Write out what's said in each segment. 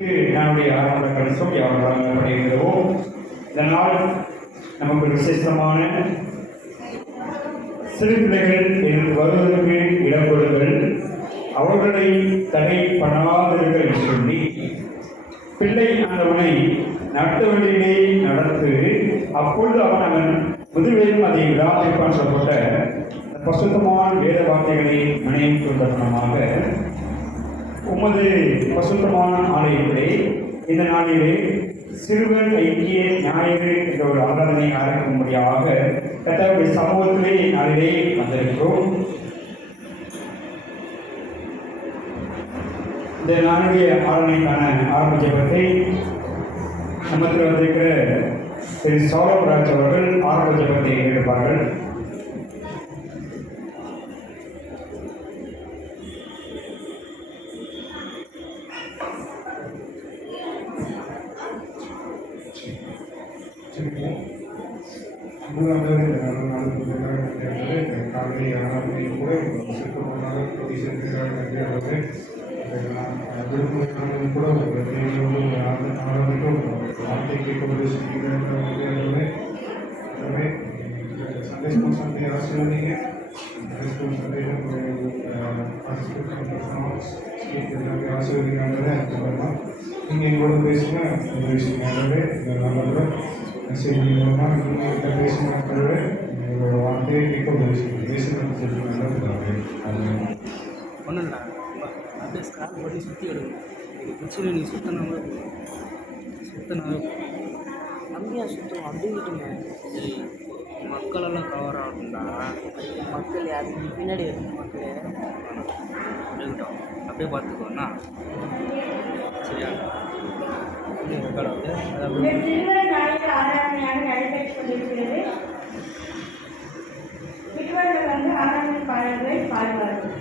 நம்முடைய ஆரம்ப கணிசம் யாவராக படைகிறோம். இதனால் நமக்கு விசேஷமான சிறு பிள்ளைகள் என்று வருவதற்கு இடம் கொடுங்கள், அவர்களை தடை பண்ணாதீர்கள் என்று சொல்லி பிள்ளை ஆண்டவனை நட்டவழியிலே நடத்து, அப்பொழுது அவன் முதுவேலும் அதை விழாமைப்பான் சொல்லப்பட்ட பசுத்தமான வேத வார்த்தைகளை நினைவு கொண்டனமாக உமது பசுத்தமான ஆலயத்திலே இந்த நாளிலே சிறுவர் ஐக்கிய ஞாயிறு என்ற ஒரு ஆராதனை ஆரம்பிக்கும்படியாக கர்த்தருடைய சமூகத்திலே நாளிலே வந்திருக்கிறோம். இந்த நாளுடைய ஆராதனைக்கான ஆரம்ப ஜெபத்தை நமக்கு வந்திருக்கிற திரு சௌரவராஜ் அவர்கள் ஆரம்ப ஜெபத்தை எடுப்பார்கள். காலை ஆராதனையும் கூட சிறப்பாக விடுமுறைகளும் கூட ஆராதனைக்கும் வார்த்தை கேட்கப்பட்டு சண்டே ஸ்கூல் சண்டே ஆசிரியர் ஸ்கூல் சண்டே எல்லாமே ஆசிரியர்களாக சொல்லலாம். நீங்கள் எங்களோட பேசுங்க, இந்த விஷயமாகவே நல்ல மெசேஜ் மூலமாக நீங்கள் பேசுனாக்கவே உங்களோட வார்த்தையை கேட்க பேசுகிறது சொல்லி நல்லது. ஒன்றும் இல்லை, அப்படியே ஸ்கால் பண்ணி சுற்றி எடுக்கணும். இது பிடிச்சது நீ சுற்றினாங்க கம்மியாக சுற்றுவோம் அப்படின்ட்டுங்க. மக்களெல்லாம் கவர் ஆகணும்டா. மக்கள் அதுக்கு பின்னாடி இருக்கும் மக்கள் இருக்கட்டும், அப்படியே பார்த்துக்கோண்ணா. சரியா? ரெக்கார்டாவது ஆராதனை பாடல்களை பாடுவார்கள்.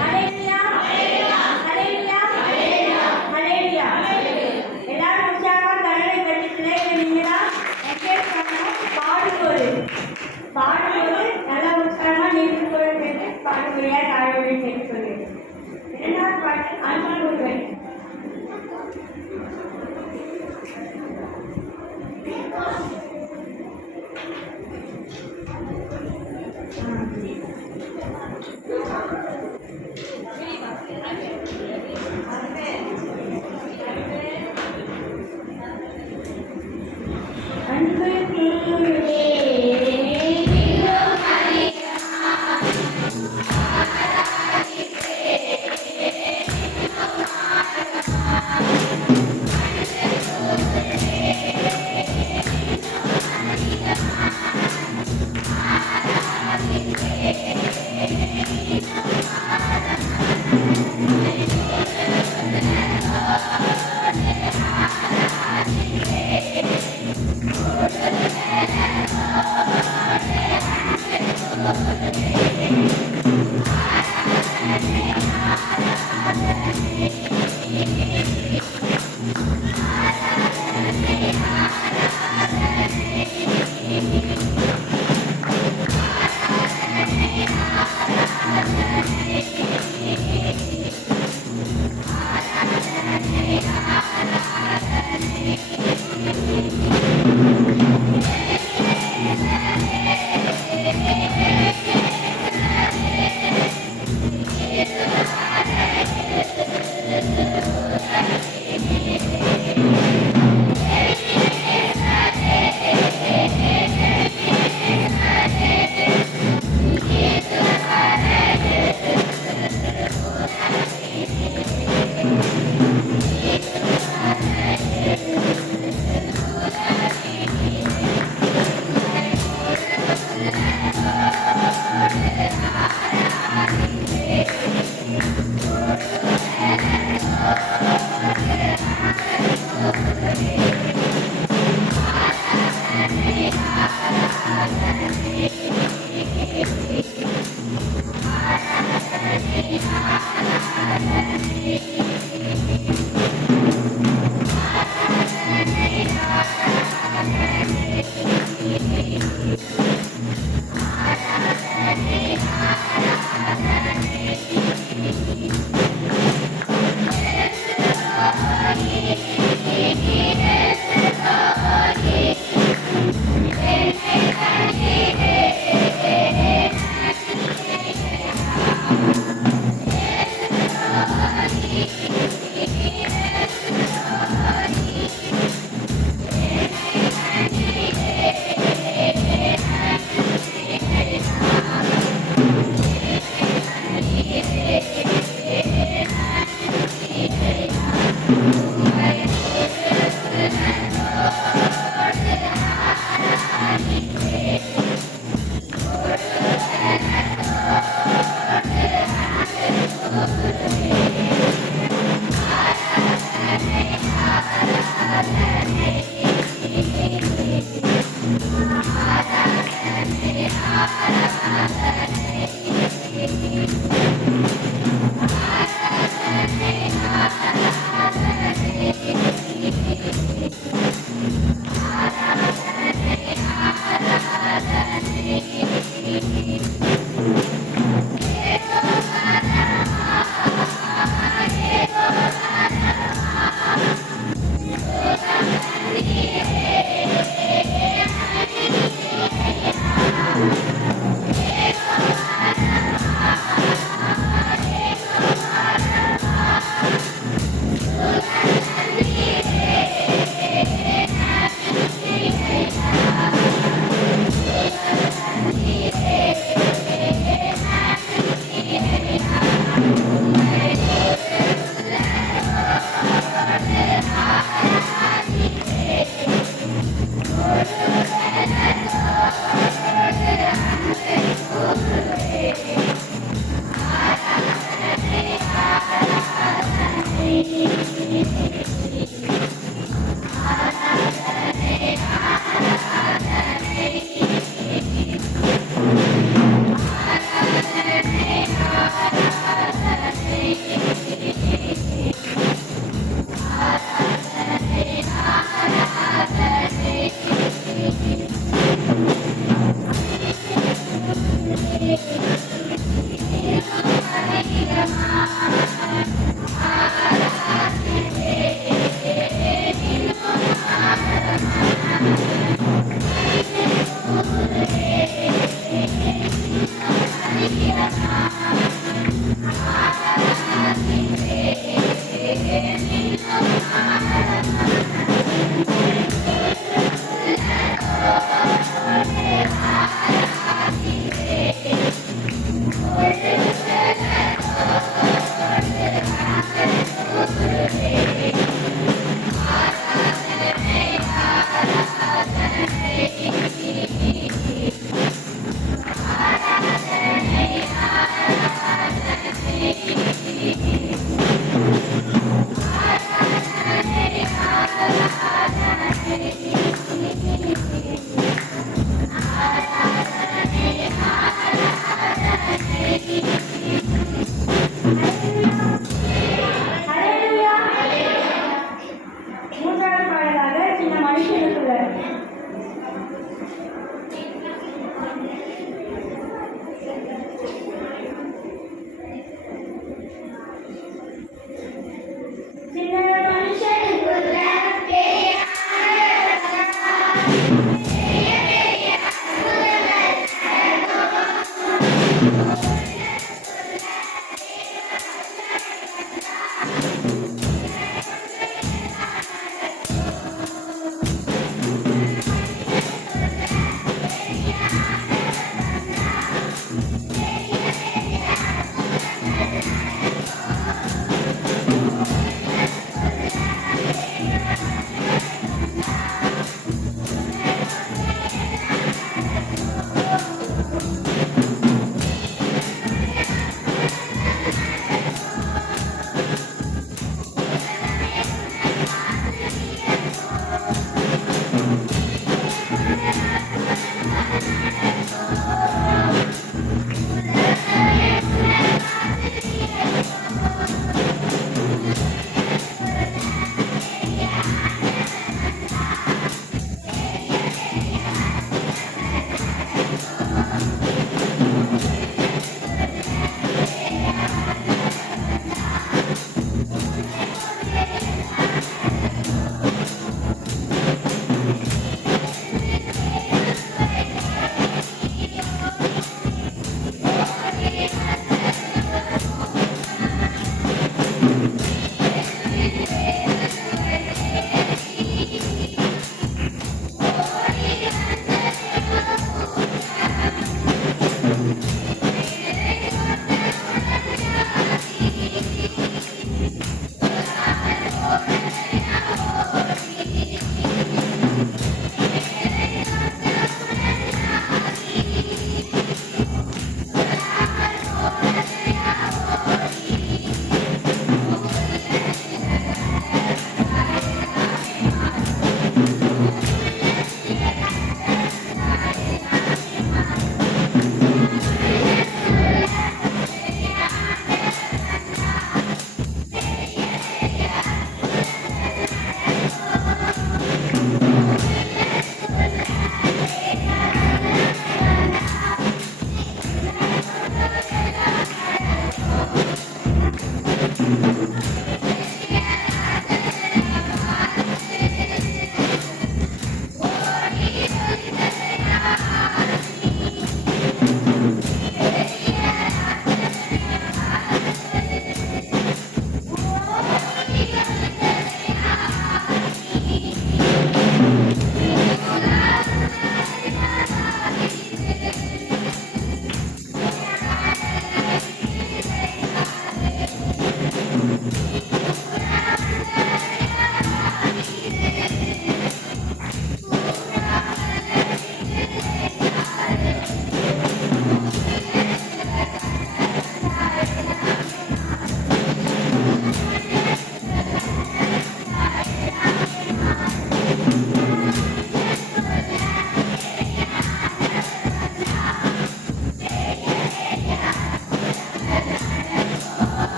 ஹல்லேலூயா ஹல்லேலூயா ஹல்லேலூயா. எல்லாரும் உற்சாகமா கரங்களை தட்டி சிலைக்கிறீங்களா? என்கரேஜ் பண்ணணும். பாடும்போது நல்லா உற்சாகமா நீங்க கேட்டு பாடுபடியா தாழ்வுகளை கேட்டு சொல்லுங்க. இரண்டாவது பாட்டு அன்பு ஒருவன். அன்பு கூறுவே Thank you. ஹalleluya. மூன்றாவது பாடலாக சின்ன மனுஷனுக்குள்ள சின்ன மனுஷனுக்குள்ள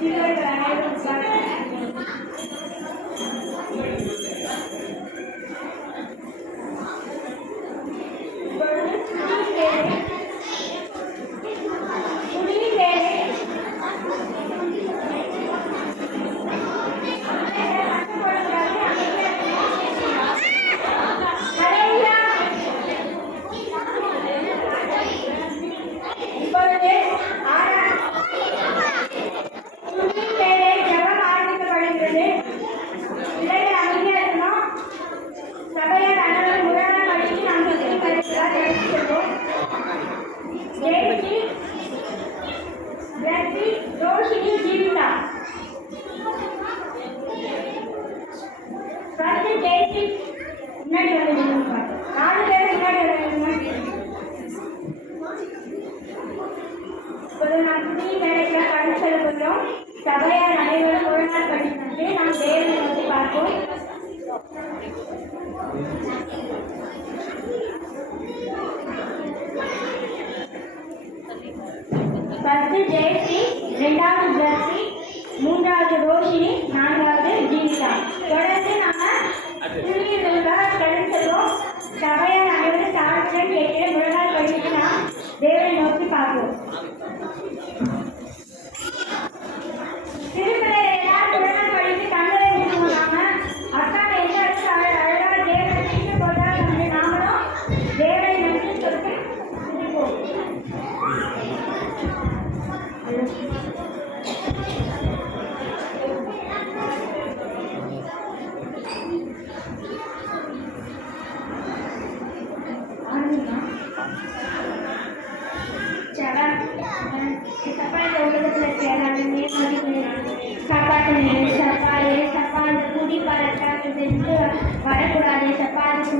சிறுவர்கள் அனைவரும் உட்காருங்கள். இப்பொழுது துணியின் வேலை இப்பொழுது துணியின் வேலை ஜெபம் ஆரம்பிக்கப்படுகிறது. பிள்ளைகள் அமைதியாக இருக்கணும். சபையார் அனைவரும் முரணான வழியில் நாம் சுற்றி வருகிறார் செல்வோம். ஜெயஸ்ரீ பிளஸ்ஸி ரோஷினி ஜீவிதா. ஃபர்ஸ்ட் ஜெயஸ்ரீ முன்னாடி வந்து நில்லுங்க. 4 பேர் முன்னாடி வரணுங்க. இப்போது நாம் துணியின் வேலைக்கு கடந்து செல்ல போகிறோம். சபையார் அனைவரும் ஒரு நாள் படித்து நாம் தேவனை நோக்கி பார்ப்போம். ஃபர்ஸ்ட் ஜெயஸ்ரீ, 2வது ஜெயஸ்ரீ, 3வது ரோஷினி, 4வது ஜீவிதா. தொடர்ந்து நாம துணியிலுக்காக கடந்து செல்வோம். சபையார் அனைவரும் தாழ்வுடன் கேட்டு முழங்கால் படித்து நாம் தேவனை நோக்கி பார்ப்போம். திருப்பிள்ளைகள் எல்லாரும் முழங்கால் படித்து கண்களை மூடுவோம். நாம அக்கா எந்த இடத்துல அழகா தேவனை தீட்டு போட்டால் வந்து நாமளும் தேவனை நன்றி சொல்லி சிரிப்போம். வரக்கூடாது சப்பாத்து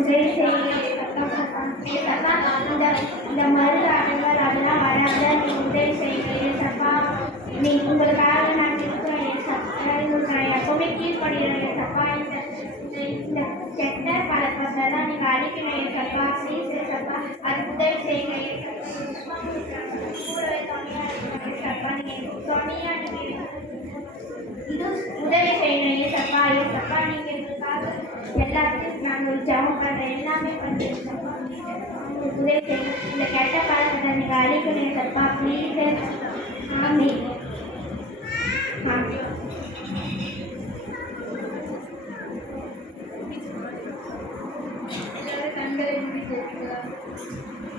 உதவி இந்த மருந்தாட்டங்கள் அதெல்லாம் வராத நீ உதவி செய்கிறேன் சப்பா. நீ உங்களுக்காக நான் இருக்கிறேன் சப்பா. எப்பவுமே கீழ்படுகிறேன் சப்பா. இந்த கெட்ட பழக்கத்தெல்லாம் நீங்கள் அழிக்கிறேன் சப்பா. ப்ளீஸ் சப்பா, அதுக்கு உதவி செய்கிறேன் கூடவே சப்பா. நீங்கள் சொன்னியா நீங்கள் இது உதவி செய்யணும் சப்பா. சப்பா நீங்கள் எங்களுக்காக எல்லாத்தையும் நாங்கள் ஜெபம் பண்ணுறேன் எல்லாமே பண்ணுறேன் சப்பா. உங்களுக்கு உதவி செய்யணும். இந்த கெட்ட பழக்கத்தை நீங்கள் அழிக்கணும் சப்பா. ப்ளீஸ் ஆமி எல்லாரும் கண்களை மூடி கேட்கலாம்.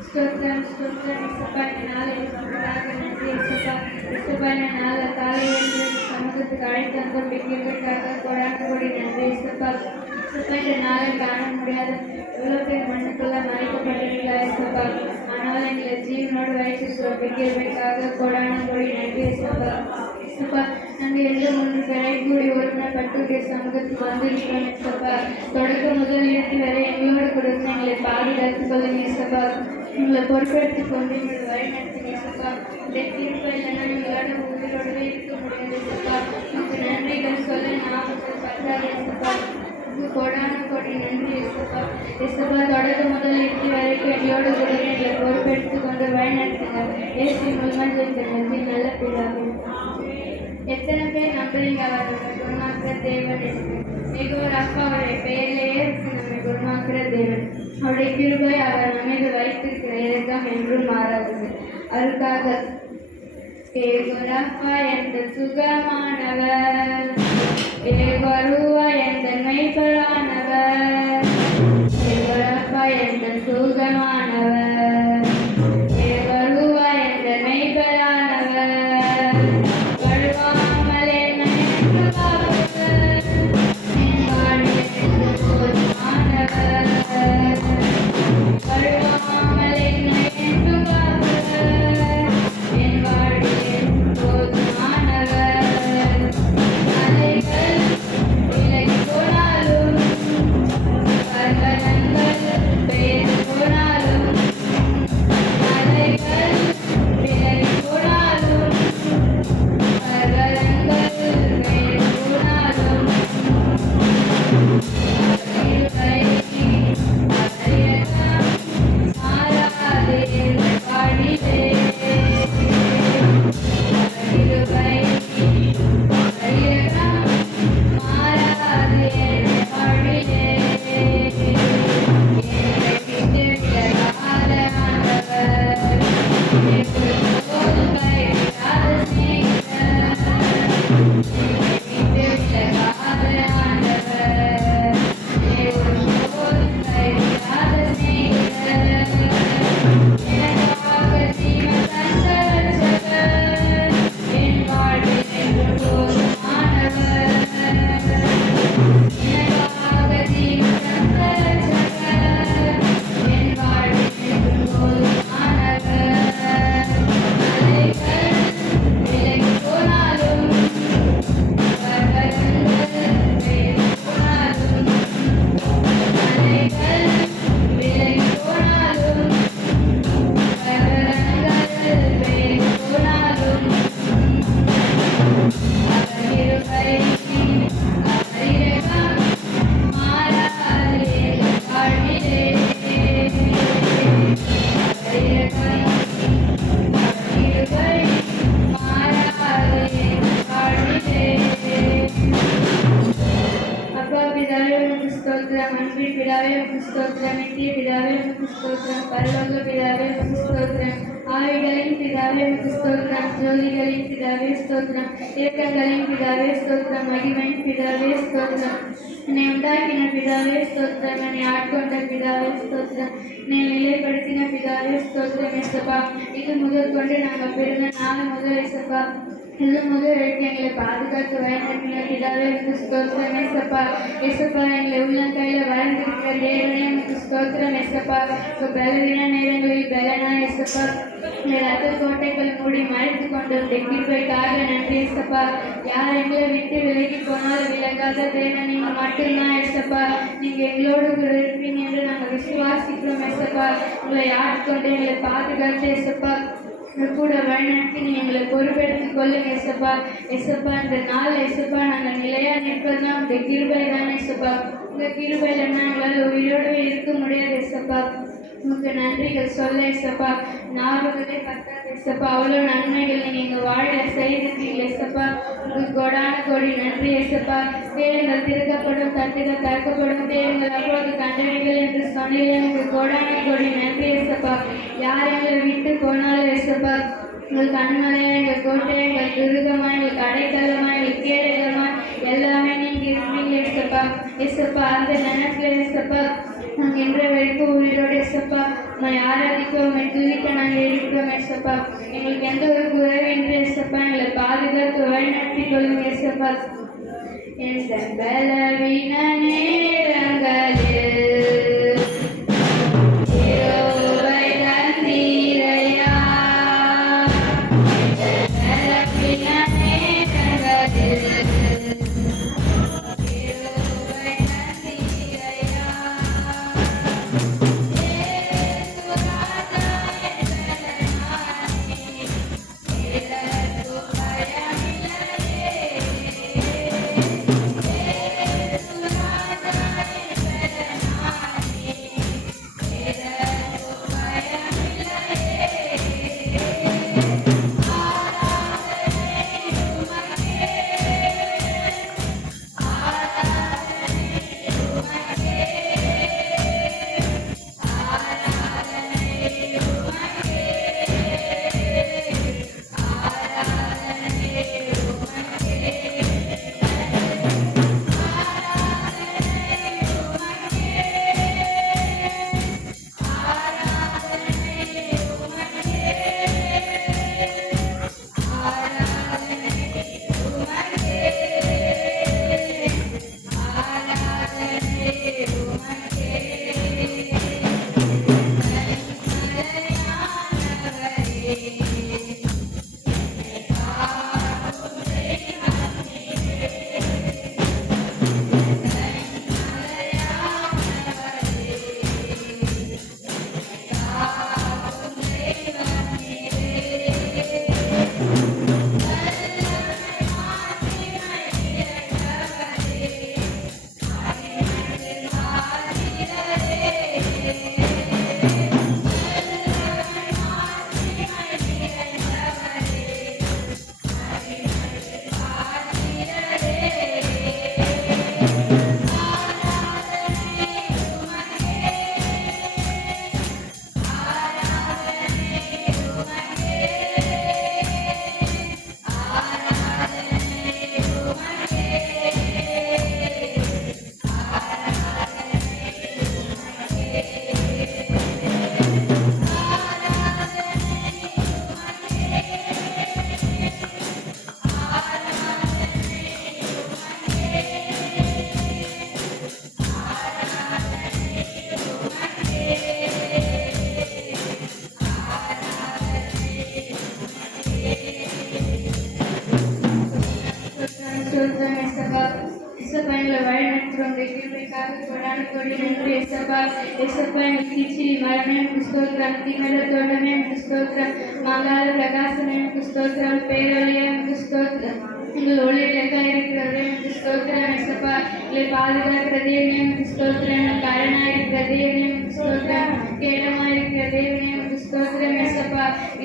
ஸ்தோத்திரம் ஸ்தோத்திரம் இசப்பா. இந்த நாளை உங்களுக்காக நன்றி இசப்பா. இசப்பா இந்த நாளை காலையில் சமூகத்துக்கு அழைத்து வந்து கிருபைக்காக கொடாடி நன்றி இசப்பா. இசப்பா இந்த நாளை காண முடியாத எவ்வளோ பேர் மண்ணுக்குள்ள மறைக்கப்பட்டிருக்கா இசப்பா. ஆனால் எங்களை ஜீவனோடு வைத்து கிருபைக்காக கொடாடி நன்றி இசப்பா. இசப்பா நாங்கள் எந்த முன்பு பெறை கூடி ஒருமைப்பட்டு சமூகத்துக்கு வந்திருக்கிறோம் இசப்பா. தொடக்க முதல் இறுதி வரை எங்களோடு கொடுத்து எங்களை பாதுகாத்துக் கொள்ளுங்க இசப்பா. உங்களை பொறுப்பெடுத்துக் கொண்டு எங்களை வழிநடத்துங்க இசப்பா. இந்த திருப்ப இல்லைன்னா எங்களோட உயிரோடவே இருக்க முடியாது இசப்பா. உங்களுக்கு நன்றிகள் சொல்ல நாமங்கள் பத்தாது இசப்பா. கொடான கொடி நன்றி இசப்பா. இசப்பா தொடக்க முதல் இறுதி வரைக்கும் எங்களோடு கூட எங்களை பொறுப்பெடுத்துக் கொண்டு வழிநடத்துங்க. ஏசி மூலமாக இந்த நன்றி நல்ல பிள்ளாங்க. எத்தனை பேர் நம்புறீங்க அவரோட குணமாக்குற தேவன் மிகவும் அப்பா அவருடைய பெயரிலேயே இருக்கு நம்மை குணமாக்குற தேவன். அவருடைய கிருபை அவர் நம்மீது வைத்திருக்கிற இரக்கம் என்றும் மாறாதது. அதுக்காக ஏகோரப்பா எந்த சுகமானவர், ஏகோருவா எந்த மெய்ப்பரானவர், ஏகோரப்பா எந்த சுகமானவர், ஏகோருவா எந்த மெய்ப்பரானவர், கழுவாமல் என்னை என்று காப்பவர், என் வாழ்வில் என்று போதுமானவர், கழுவாமல் என்னை என்று காப்பவர், என் வாழ்வில் என்று போதுமானவர். அலைகள் விலகி போனாலும் ஸ்தோத்திரம். நித்திய பிதாவே உமக்கு ஸ்தோத்திரம். பரலோக பிதாவே உமக்கு ஸ்தோத்திரம். ஆவிகளின் பிதாவே உமக்கு ஸ்தோத்திரம். ஜோதிகளின் பிதாவே ஸ்தோத்திரம். இரக்கங்களின் பிதாவே ஸ்தோத்திரம். மகிமையின் பிதாவே ஸ்தோத்திரம். என்னை உண்டாக்கின பிதாவே ஸ்தோத்திரம். என்னை ஆட்கொண்ட பிதாவே ஸ்தோத்திரம். என்னை நிலைப்படுத்தின பிதாவே ஸ்தோத்திரம். எசப்பா, இது முதல் கொண்டு நாங்கள் பிறந்த நாள் முதல் எசப்பா, இது முதல் வரைக்கும் எங்களை பாதுகாத்து வழிநடத்தின பிதாவே உமக்கு ஸ்தோத்திரம். எசப்பா, எசப்பா, எங்களை உள்ளங்கையில் வளர்ந்திருக்கிற தேவனே உமக்கு ஸ்தோத்திரம். எசப்பா, பலவீன நேரங்களில் பலனா எசப்பா, ரத்த கோட்டைகள் மூடி மறைத்து கொண்டு கிருபைக்காக நன்றி எசப்பா. யார் எங்களை விட்டு விலகி போனாலும் விலகாத தேவன் நீங்க மட்டும்தான் எசப்பா. நீங்க எங்களோடு கூட இருப்பீங்க என்று நாங்கள் விசுவாசிக்கிறோம் எசப்பா. உங்களை ஆட்கொண்டு எங்களை பாதுகாத்து எசப்பா, கூட வழிநடத்தி நீ எங்களை பொறுப்பெடுத்துக் கொள்ளுங்க எசப்பா. எசப்பா, இந்த நாள் எசப்பா நாங்கள் நிலையா நிற்பதுதான் உங்க கிருபை தான் எசப்பா. உங்க கிருபையிலன்னா எங்களால் உயிரோடு இருக்க முடியாது எசப்பா. உமக்கு நன்றிகள் சொல்ல எசப்பா. நாடுகளே பத்தாது எசப்பா. அவ்வளோ நன்மைகள் நீங்கள் எங்கள் வாழ செய்திருக்கீங்க எசப்பா. உங்களுக்கு கொடான கோடி நன்றி எசப்பா. தேடுங்கள் திறக்கப்படும், தட்டுகள் திறக்கப்படும், தேடுங்கள் அப்பொழுது கண்டனைகள் என்று சொன்னீங்க. உங்களுக்கு கொடான கோடி நன்றி எசப்பா. யார் எங்களை விட்டு போனாலும் எசப்பா, உங்களுக்கு அனுமதியாக எங்கள் கோட்டை, எங்கள் துருகமாக, எங்களுக்கு அடைக்கலமாக, எங்களுக்கு கேடகமாக எல்லாமே நீங்கள் இருப்பீங்க எசப்பா. எசப்பா, அந்த நினைப்பில் எசப்பா நாங்கள் இன்ற வரைக்கும் உயிரோடு எசப்பா உண்மை ஆராதிக்க, உண்மை துதிக்க நாங்கள் இருக்கிறோம் எசப்பா. எங்களுக்கு எந்த ஒரு குறைவின்றி எசப்பா எங்களை பாதுகாத்து வழிநடத்தி கொள்ளுங்க எசப்பா. எந்த பலவீன நேரங்களில் யெகோவை தந்தீரையா. பலவீன நேரங்களில் யெகோவை தந்தீரையா.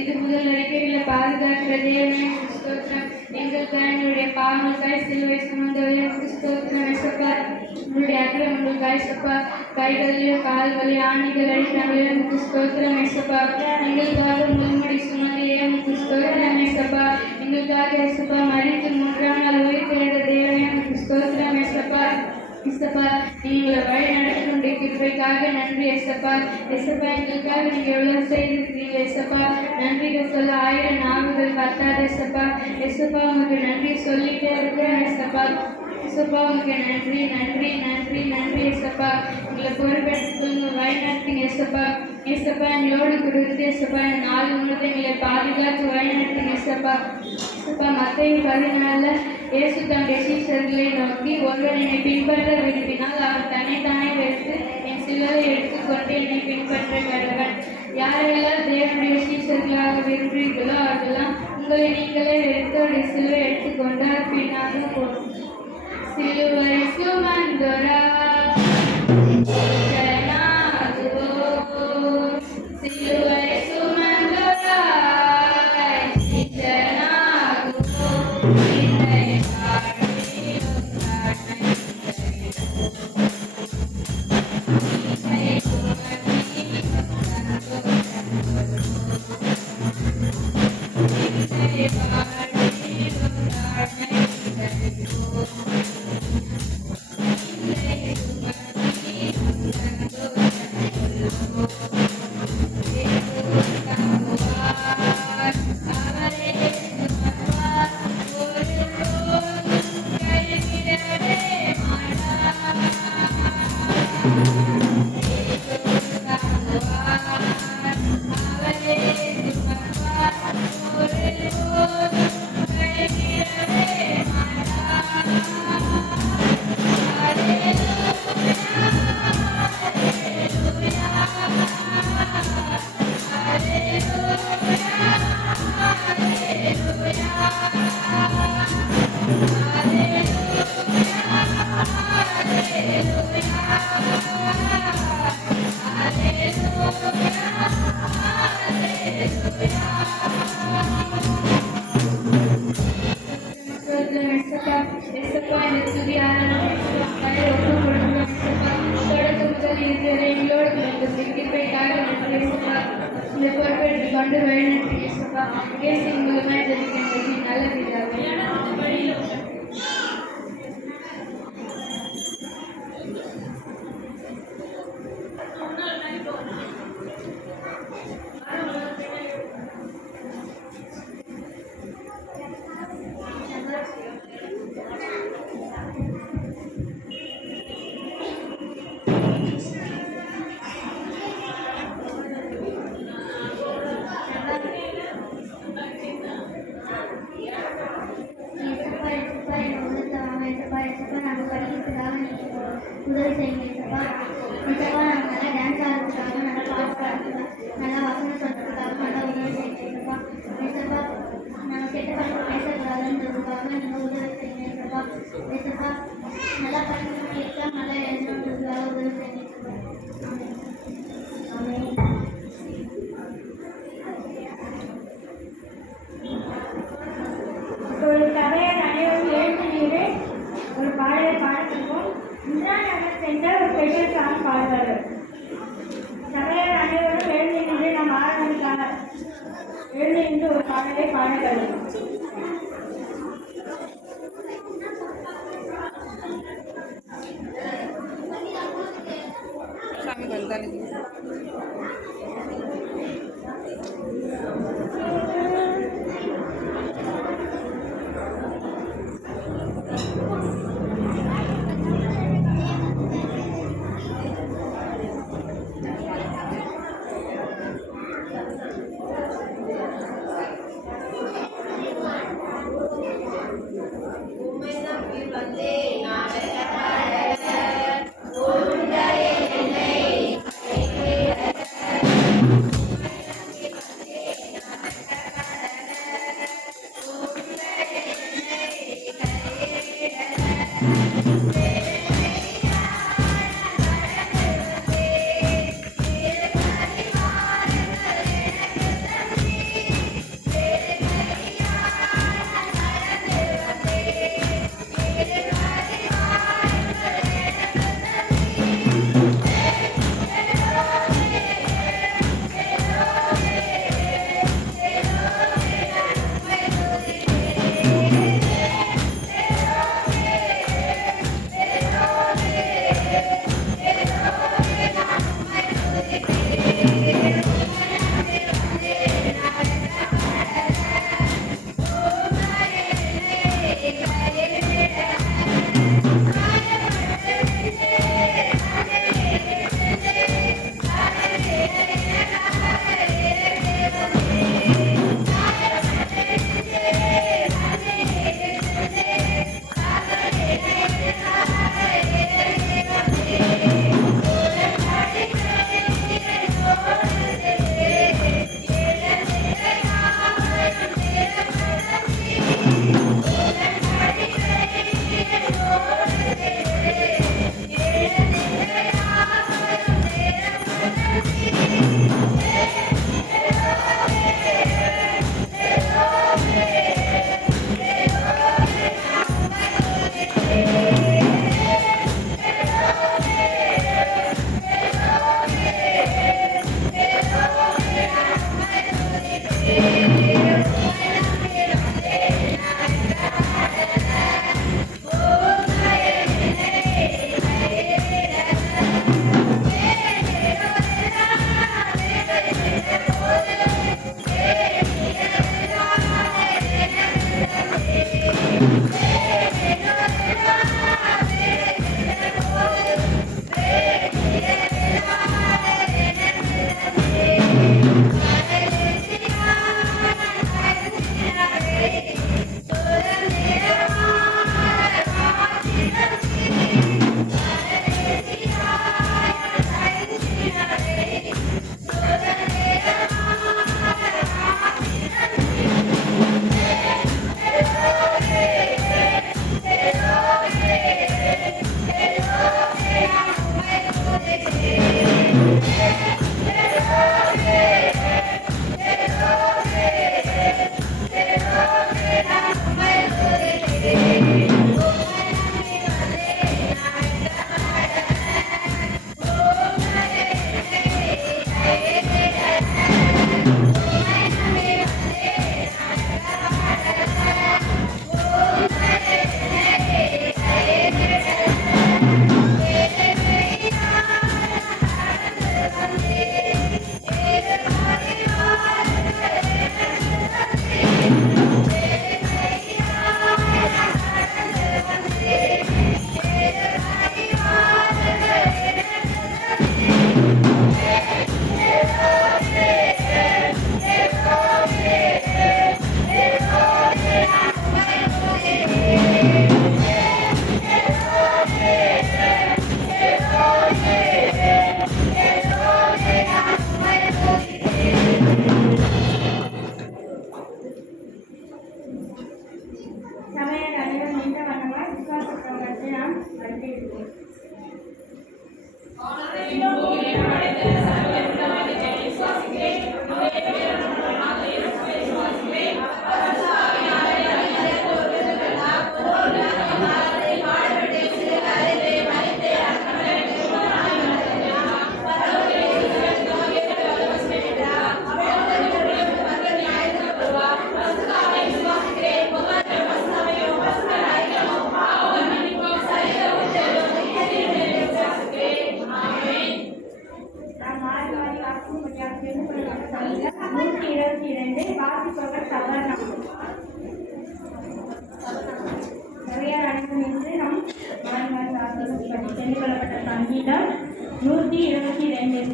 இது முதல் அறிக்கைகளை பாதுகாக்கிற தேவனே ஸ்தோத்திரம். எங்களுக்காக எங்களுடைய பாவங்களுக்காய் சிலுவை சுமந்தவரே ஸ்தோத்திரம் எசப்பா. உங்களுடைய அக்கிரமங்களுக்காய் எசப்பா கைகளில் கால்களில் ஆணிகள் அடித்தாங்களே உமக்கு ஸ்தோத்திரம் ஏசப்பா. எங்களுக்காக முழுமடி சுமந்தியே உமக்கு ஸ்தோத்திரம் ஏசப்பா. எங்களுக்காக ஏசப்பா மரித்து 3ஆம் நாள் உயிர்த்தெழுந்த தேவனே உமக்கு ஸ்தோத்திரம் ஏசப்பா. ஏசப்பா எங்களை வழி நடத்தினுடைய கிருபைக்காக நன்றி ஏசப்பா. ஏசப்பா எங்களுக்காக நீங்க எவ்வளவு செய்திருக்கீங்க ஏசப்பா. நன்றிகள் சொல்ல 1000 நாவுகள் பத்தாது ஏசப்பா. ஏசப்பா உங்களுக்கு நன்றி சொல்லிட்டே இருக்கிறேன் ஏசப்பா. ஏசப்பா உங்களுக்கு நன்றி நன்றி நன்றி நன்றி ஏசப்பா. எங்களை பொறுப்பெடுத்து வழி நடத்திங்க ஏசப்பா. ஏசப்பா எங்களோடு கொடுத்து ஏசப்பா இந்த நாள் முழுவதும் எங்களை பாதுகாத்து வழி நடத்திங்க ஏசப்பா. ஏசப்பா மத்தேயு 14 இயேசு தம்முடைய சீஷர்களை நோக்கி, ஒருவர் என்னை பின்பற்ற விரும்பினால் அவர் தன்னைத்தானே வெறுத்து என் சிலுவை எடுத்துக்கொண்டு என்னை பின்பற்ற கடவன். யாரெல்லாம் தேவனுடைய சீஷர்களாக விரும்புகிறீர்களோ அவர்களெல்லாம் உங்களை நீங்களே வெறுத்து அவருடைய சிலுவை எடுத்துக்கொண்டு பின்னாக போகும். சிலுவை சுமந்தோரா சீஷனாகுவோம். சிலுவை சுமந்தோரா சீஷனாகுவோம். இன்றை வாழ்விலும் நன்மை கொண்டு வழிநடத்தி இயேசுப்பா. இயேசுவின் மூலமாய் ஜெபிக்கின்றேன் நல்ல பிதாவே. உதவி செய்யுங்கப்பா. ஏசப்பா நாங்கள் நல்லா டான்ஸ் ஆடுறதுக்காக நல்லா பாட்டு பாடுறதுக்காக நல்லா வசனம் சொல்றதுக்காக நல்லா உதவி செய்யுங்கப்பா. ஏசப்பா நாங்கள் கெட்ட பழக்கம் பேசக்கூடாதுன்றதுக்காக நீங்கள் உதவி செய்யுங்க ஏசப்பா. ஏசப்பா நல்லா படிக்கணும் எக்ஸாம் நல்லா எழுதணுன்றதுக்காக உதவி செய்யுங்க. ஒரு சபையார் அனைவரும் எழுந்து நின்று ஒரு பாடலை பாடத்துக்கும் இந்திரா நகர் சென்ற ஒரு ஸ்பெஷல் சாங் பாடுவார்கள். சபையார் அனைவரும் எழுந்து நின்று நம் ஆராதனைக்காக எழுந்து நின்று ஒரு பாடலை பாடுகிறார்கள். Thank you. சமையல் அனைவரும் நின்ற வண்ணமாய் விசுவாசத்தை நாம் அறிந்திருக்கிறோம். நாம் மாறி மாறி வாசிக்கும்படியாக தெரிந்து கொள்ளப்பட்ட சங்கீதம் 122 வாசிப்பவர் சவர்ணம். சபையார் அனைவரும் நின்று நாம் மாறி மாறி வாசிக்கும்படி தெரிந்து கொள்ளப்பட்ட சங்கீதம் 122.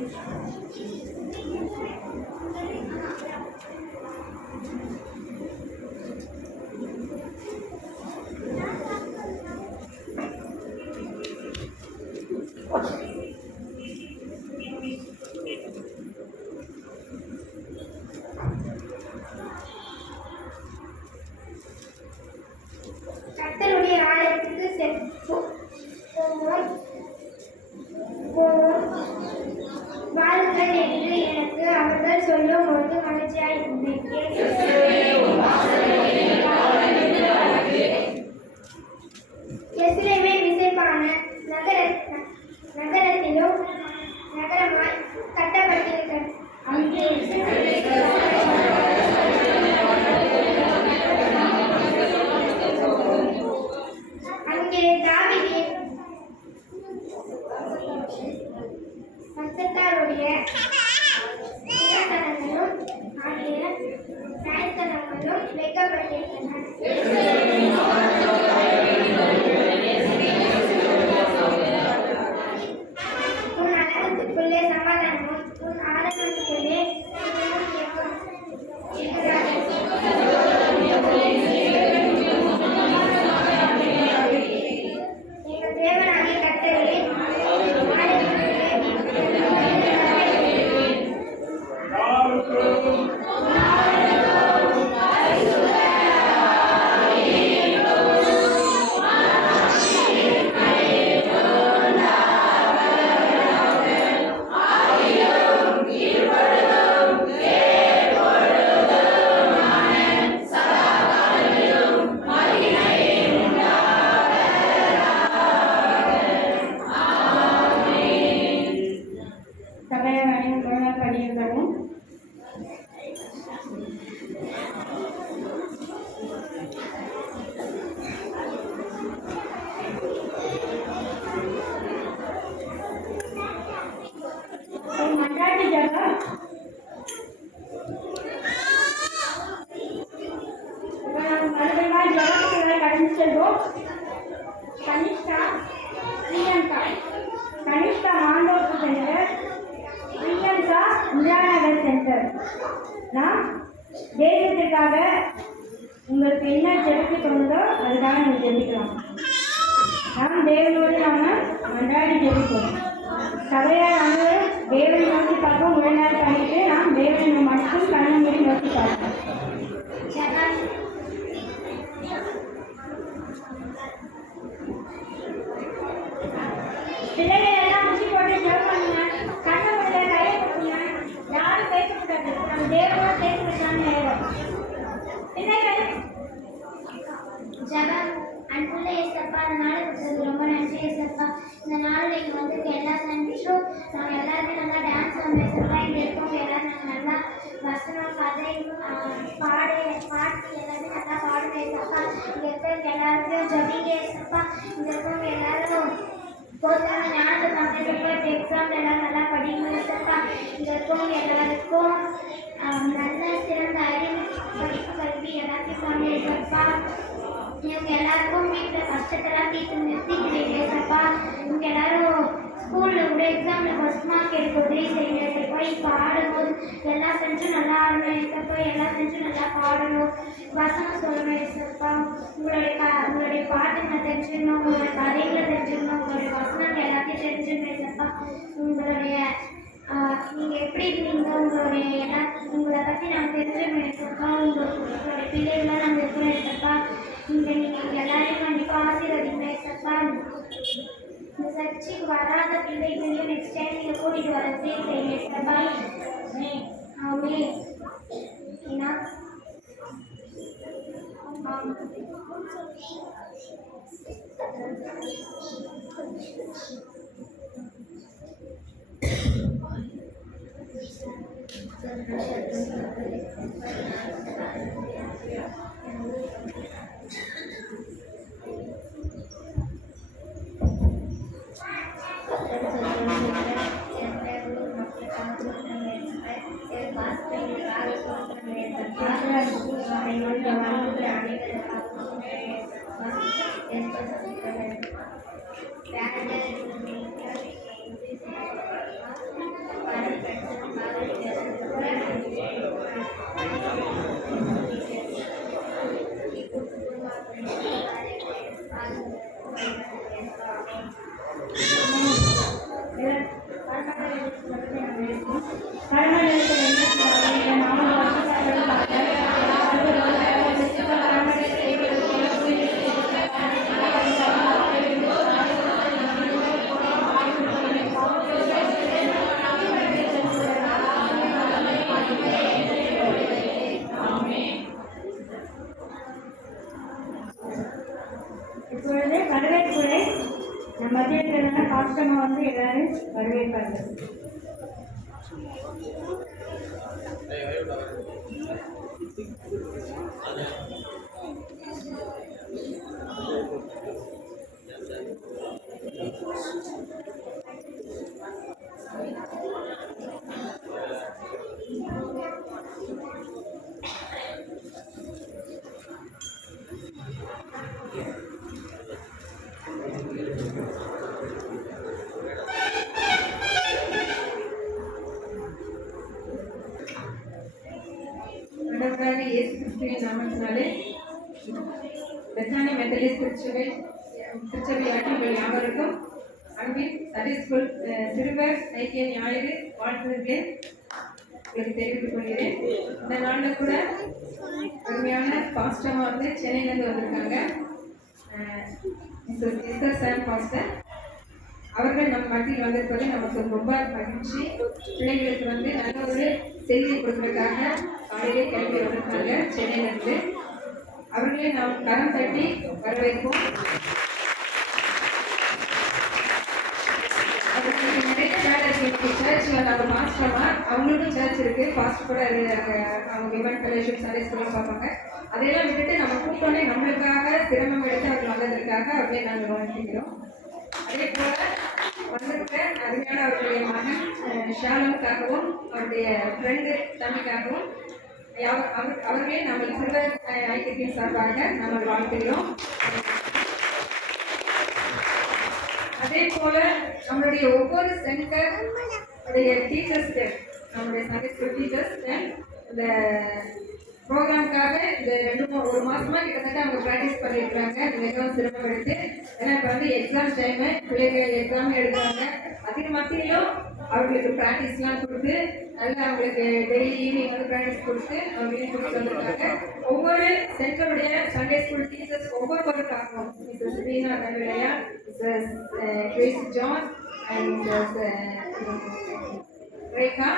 கர்த்தருடைய ஆலயத்துக்கு வாருங்கள் என்று எனக்கு அவர்கள் சொல்லும் பொழுது மகிழ்ச்சியாயிருந்தேன். அதிகமாக ஜபத்துகளை கடந்து செல்வோம். கனிஷ்கா பிரியங்கா. கனிஷ்கா மாண்டோப்பு சென்டர், பிரியங்கா இந்திராநகர் சென்டர். நாம் தேசத்திற்காக உங்களுக்கு என்ன ஜெபிக்க தோணுதோ அதுக்காக நீங்கள் ஜெபிக்கலாம். நாம் தேவனோடு நாம மன்றாடி ஜெபிப்போம். சபையார் அனைவரும் தேவனை நோக்கி பார்ப்போம். உடனே பண்ணிட்டு நாம் தேவனை மட்டும் கண்ணை மூடி நோக்கி பார்ப்போம். பிள்ளைகள் எல்லாம் முடி போட்டு ஜெபம் பண்ணுங்க. கண்ணை மூடில கையை கொடுங்க. யாரும் பேசக்கூடாது. நம்ம தேவனோட பேசுறதுக்கான நேரம். பிள்ளைகள் ஜெபம். அன்புள்ள ஏசப்பா, இந்த நாளை கொடுத்ததுக்கு ரொம்ப நன்றி ஏசப்பா. இந்த நாளில் இங்கே வந்திருக்க எல்லா நன்றியும் நாங்கள் எல்லாருமே நல்லா டான்ஸ் ஆடுறோம் ஏசப்பா. இங்கே இருக்கவங்க எல்லாரும் நாங்கள் நல்லா வசனம் கதை பாட்டு எல்லாமே நல்லா பாடுறோம் ஏசப்பா. இங்கே இருக்கிறவங்க எல்லாருக்கும் ஜபிங்க ஏசப்பா. இங்கே இருக்கவங்க எல்லாரும் போதான ஞானத்தை சமையல் எக்ஸாம் எல்லாரும் நல்லா படிக்கணும் ஏசப்பா. இங்கே இருக்கவங்க எல்லாருக்கும் நல்ல சிறந்த அறிவு படிப்பு கல்வி எல்லாத்தையும் சாமி ஏசப்பா. இவங்க எல்லாருக்கும் வீட்டில் கஷ்டத்தெல்லாம் நிறுத்திக்கிறீங்க ஏசப்பா. இவங்க எல்லாரும் ஸ்கூலில் கூட எக்ஸாமில் ஃபர்ஸ்ட் மார்க் எடுக்க உதவி செய்யுங்க ஏசப்பா. இப்போ ஆடும்போது எல்லா செஞ்சும் நல்லா ஆடணும் ஏசப்பா. எல்லா செஞ்சும் நல்லா பாடணும், வசனம் சொல்லணும் ஏசப்பா. உங்களுடைய பாட்டுங்களை தெரிஞ்சுக்கணும், உங்களுடைய கதைகளை தெரிஞ்சுக்கணும், உங்களுடைய வசனங்கள் எல்லாத்தையும் தெரிஞ்சுக்கணும் ஏசப்பா. நீங்கள் எப்படி இருக்கீங்க, உங்களை பற்றி நாங்கள் தெரிஞ்சுக்கணும் ஏசப்பா. உங்களுடைய பிள்ளைகளாக நாங்கள் இருக்கிறோம் ஏசப்பா. நீங்கள் எல்லாரையும் கண்டிப்பாக ஆசீர்வதிங்க ஏசப்பா. இந்த சர்ச்சுக்கு வராத பிள்ளைகளையும் நெக்ஸ்ட் டைம் நீங்கள் கூட்டிகிட்டு வர செய்யுங்க ஏசப்பா. ஆமே ஏன்னா இப்பொழுது வரவேற்புரை நம்ம மத்திய இருக்கிறதுனால பாஸ்டமாக வந்து எல்லாரும் வரவேற்பார்கள். ஆண்டவராகிய இயேசு கிறிஸ்துவின் நாமத்தினாலே பெத்தானி மெத்தடிஸ்ட் திருச்சபையாட்டி உங்கள் யாவருக்கும் அன்பின் சண்டே ஸ்கூல் சிறுவர் ஐக்கிய ஞாயிறு வாழ்த்துதல்களை உங்களுக்கு தெரிவித்துக் கொள்கிறேன். இந்த நாளில் கூட அருமையான பாஸ்டமாக வந்து சென்னையிலேருந்து வந்திருக்காங்க. மிஸ்டர் சாம் பாஸ்டர் அவர்கள் நம் மத்தியில் வந்திருப்பது நமக்கு ரொம்ப மகிழ்ச்சி. பிள்ளைகளுக்கு வந்து நல்ல ஒரு செய்தியை கொடுக்கறதுக்காக காலையிலே கிளம்பி வந்திருக்காங்க சென்னையிலேருந்து. அவர்களை நாம் கரம் தட்டி வரவேற்போம். அதுக்கு நிறைய வேலை இருக்கு. சர்ச்சில் நம்ம பாஸ்டர்மா அவங்களுக்கும் சர்ச் இருக்கு. பாஸ்டர் கூட அது அவங்க விமன் ஃபெலோஷிப் சண்டே ஸ்கூலில் பார்ப்பாங்க. அதையெல்லாம் விட்டுட்டு நம்ம கூப்பிட்டோன்னே நம்மளுக்காக சிரமம் எடுத்து அவர்கள் வந்ததற்காக அவர்களே நாங்கள் கவனிக்கிறோம். அதே போல வந்திருக்க அருமையான அவருடைய மகன் ஷாலமுக்காகவும் அவருடைய ஃப்ரெண்டு தம்பிக்காகவும் அவர்களே நம்ம சிறுவர் ஐக்கியத்தின் சார்பாக நம்ம வாழ்த்துகிறோம். அதே போல நம்மளுடைய ஒவ்வொரு சென்டர் உடைய டீச்சர்ஸ்க்கு, நம்முடைய சண்டே ஸ்கூல் டீச்சர்ஸ் இந்த ப்ரோக்ராமுக்காக இந்த ஒரு மாசமா கிட்டத்தட்ட அவங்க ப்ராக்டிஸ் பண்ணியிருக்கிறாங்க. அது மிகவும் சிரமம் எடுத்து, ஏன்னா இப்போ வந்து எக்ஸாம் டைமு, பிள்ளைகள் எக்ஸாம் எடுக்கிறாங்க. அதுக்கு மத்தியிலும் அவர்களுக்கு ப்ராக்டிஸ்லாம் கொடுத்து நல்லா அவங்களுக்கு டெய்லி ஈவினிங் வந்து ப்ராக்டிஸ் கொடுத்து அவங்களையும் கொடுத்து வந்திருக்காங்க. ஒவ்வொரு சென்டருடைய சண்டே ஸ்கூல் டீச்சர்ஸ் ஒவ்வொருவருக்காகவும் மிஸ்ஸஸ் ரீனா நவிலையா, Mrs Grace John and Rekha,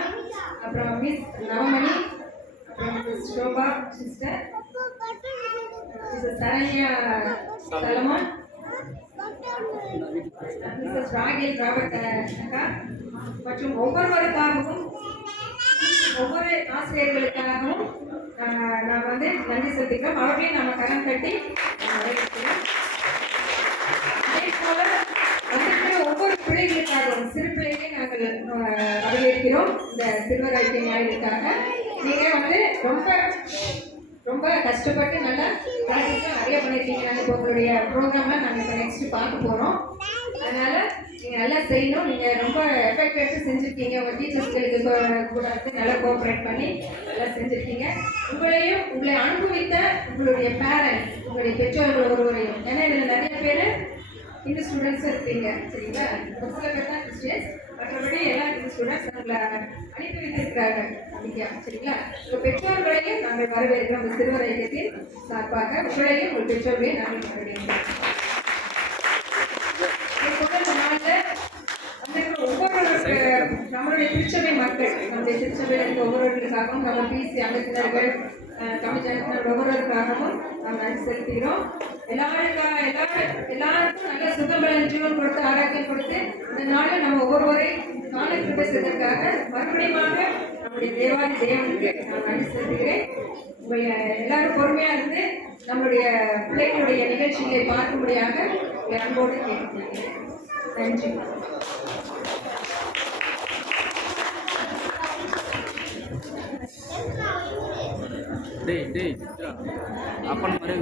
அப்புறம் மிஸ் நவமணி, அப்புறம் Miss Shobha sister, Mrs Saranya Solomon, Mrs Rachel Robert அக்கா மற்றும் ஒவ்வொருவருக்காகவும் ஒவ்வொரு ஆசிரியர்களுக்காகவும் நான் வந்து நன்றி செலுத்துகிறோம். அவர்களையும் நம்ம கரம் கட்டி வரவேற்கிறோம். அதே போல வந்திருக்கிற ஒவ்வொரு பிள்ளைகளுக்காகவும் சிறு பிள்ளைகளை நாங்கள் வரவேற்கிறோம். இந்த சிறுவர் ஐக்கிய ஞாயிற்காக நீங்கள் வந்து ரொம்ப கஷ்டப்பட்டு நல்லா ப்ராக்டிஸ்லாம் நிறைய பண்ணியிருக்கீங்க. நாங்கள் இப்போ உங்களுடைய ப்ரோக்ராம்லாம் நாங்கள் இப்போ நெக்ஸ்ட்டு பார்க்க போகிறோம். அதனால் நீங்கள் நல்லா செய்யணும். நீங்கள் ரொம்ப எஃபெக்ட் எடுத்து செஞ்சுருக்கீங்க. உங்கள் டீச்சர்ஸ்களுக்கு கூட வந்து நல்லா கோஆப்ரேட் பண்ணி நல்லா செஞ்சுருக்கீங்க. உங்களை அனுபவித்த உங்களுடைய பேரண்ட்ஸ், உங்களுடைய பெற்றோர்கள் ஒருவரையும், ஏன்னா இதில் நிறைய பேர் இந்த ஸ்டூடெண்ட்ஸும் இருக்கீங்க, சரிங்களா? ஒரு சில பேர் தான் கிறிஸ்டியன்ஸ், மற்றபடி எல்லா ஸ்டூடெண்ட்ஸ் நம்மளை அனுப்பி வைத்திருக்கிறாங்க அப்படிங்க, சரிங்களா? உங்கள் பெற்றோர்களையும் நாங்கள் வரவேற்கிறோம். உங்கள் சிறுவர் ஐக்கியத்தின் சார்பாக உங்களையும் உங்கள் பெற்றோர்களையும் நாங்கள் வரவேற்கிறோம். நம்மளுடைய திருச்சபை மக்கள், நம்முடைய திருச்சபையில் இருக்க ஒவ்வொருவர்களுக்காகவும், நம்ம பிசி அமைப்பினர்கள், தமிழ் அமைப்பினர் ஒவ்வொருவருக்காகவும் நாம் நன்றி செலுத்துகிறோம். எல்லாருக்கும் நல்ல சுகபலன் ஜீவன் கொடுத்து ஆரோக்கியம் கொடுத்து இந்த நாளில் நம்ம ஒவ்வொருவரை கால கிருபை செய்வதற்காக மறுபடியும் நம்முடைய தேவாதி தேவனுக்கு நான் நன்றி செலுத்துகிறேன். உங்களை எல்லாரும் பொறுமையாக இருந்து நம்மளுடைய பிள்ளைகளுடைய நிகழ்ச்சிகளை பார்க்கும்படியாக அன்போடு கேட்டுக்கொள்கிறேன். நன்றி. டேய் அப்பன் மாதிரி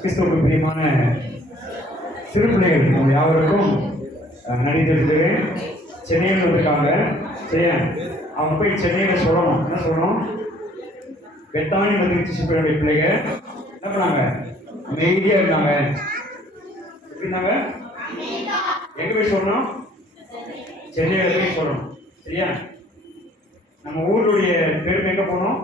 கிறிஸ்துவுக்கு பிரியமான சிறு பிள்ளைகள் நம்ம யாவருக்கும் நன்றி தெரிவிக்கிறேன். சென்னையில் வந்திருக்காங்க, சரியா? அவங்க போய் சென்னையில் சொல்லணும். என்ன சொல்லணும்? பெத்தானி மதிச்சு சிப்பினுடைய பிள்ளைங்க என்ன பண்ணாங்க? அமைதியாக இருந்தாங்க. எப்படி இருந்தாங்க? எங்கே போய் சொல்லணும்? சென்னையில் போய் சொல்லணும், சரியா? நம்ம ஊருடைய பெருமை எங்கே போகணும்?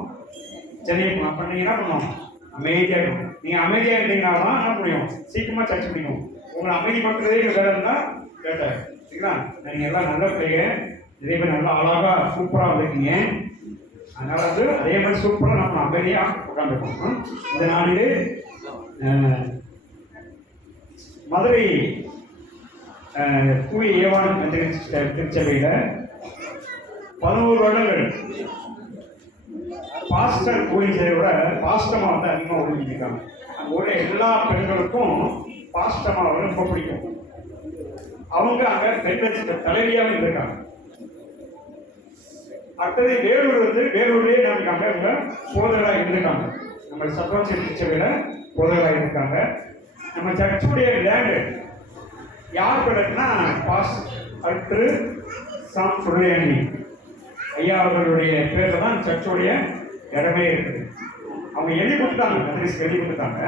சென்னை போகணும். அப்போ நீங்கள் என்ன பண்ணணும்? அமைதியாக இருக்கணும். நீங்கள் அமைதியாக இருந்தீங்கன்னா தான் என்ன முடியும்? சீக்கிரமாக சர்ச் முடியும். உங்களை அமைதி பண்ணுறதே வேலை இருந்தால் கேட்டார், சரிங்களா? நீங்கள் எல்லாம் நல்ல பிள்ளைங்க, இதே மாதிரி நல்லா அழகாக சூப்பராக வந்திருக்கீங்க. அதனால் வந்து அதே மாதிரி சூப்பராக நம்ம அமைதியாக உட்காந்துருக்கோம். இந்த நாளிலே மதுரை தூய ஏவான் திருச்சபையில் 11 வருடங்கள் பாஸ்டர் ஊழியரை விட பாஸ்டமா வந்து அதிகமாக ஒழிஞ்சிருக்காங்க. அங்கே உள்ள எல்லா பெண்களுக்கும் பாஸ்டமா ரொம்ப பிடிக்கும். அவங்க அங்கே பெண்கள் தலைவியாகவும் இருந்திருக்காங்க. அடுத்தது வேலூர் வந்து வேலூர்லேயே நமக்காங்க அவங்க போதகராக இருந்திருக்காங்க. நம்ம சத்வாசி திருச்சபையில் போதகராக இருந்திருக்காங்க. நம்ம சர்ச்சுடைய லேண்டு யார் கிடக்குன்னா திரு சாம் சுருளையாண்டி ஐயா அவர்களுடைய பேரில் தான் சர்ச்சுடைய இடமே இருக்குது. அவங்க எழுதி கொடுத்தாங்க, கத்திரிஸ்க்கு எழுதி கொடுத்தாங்க.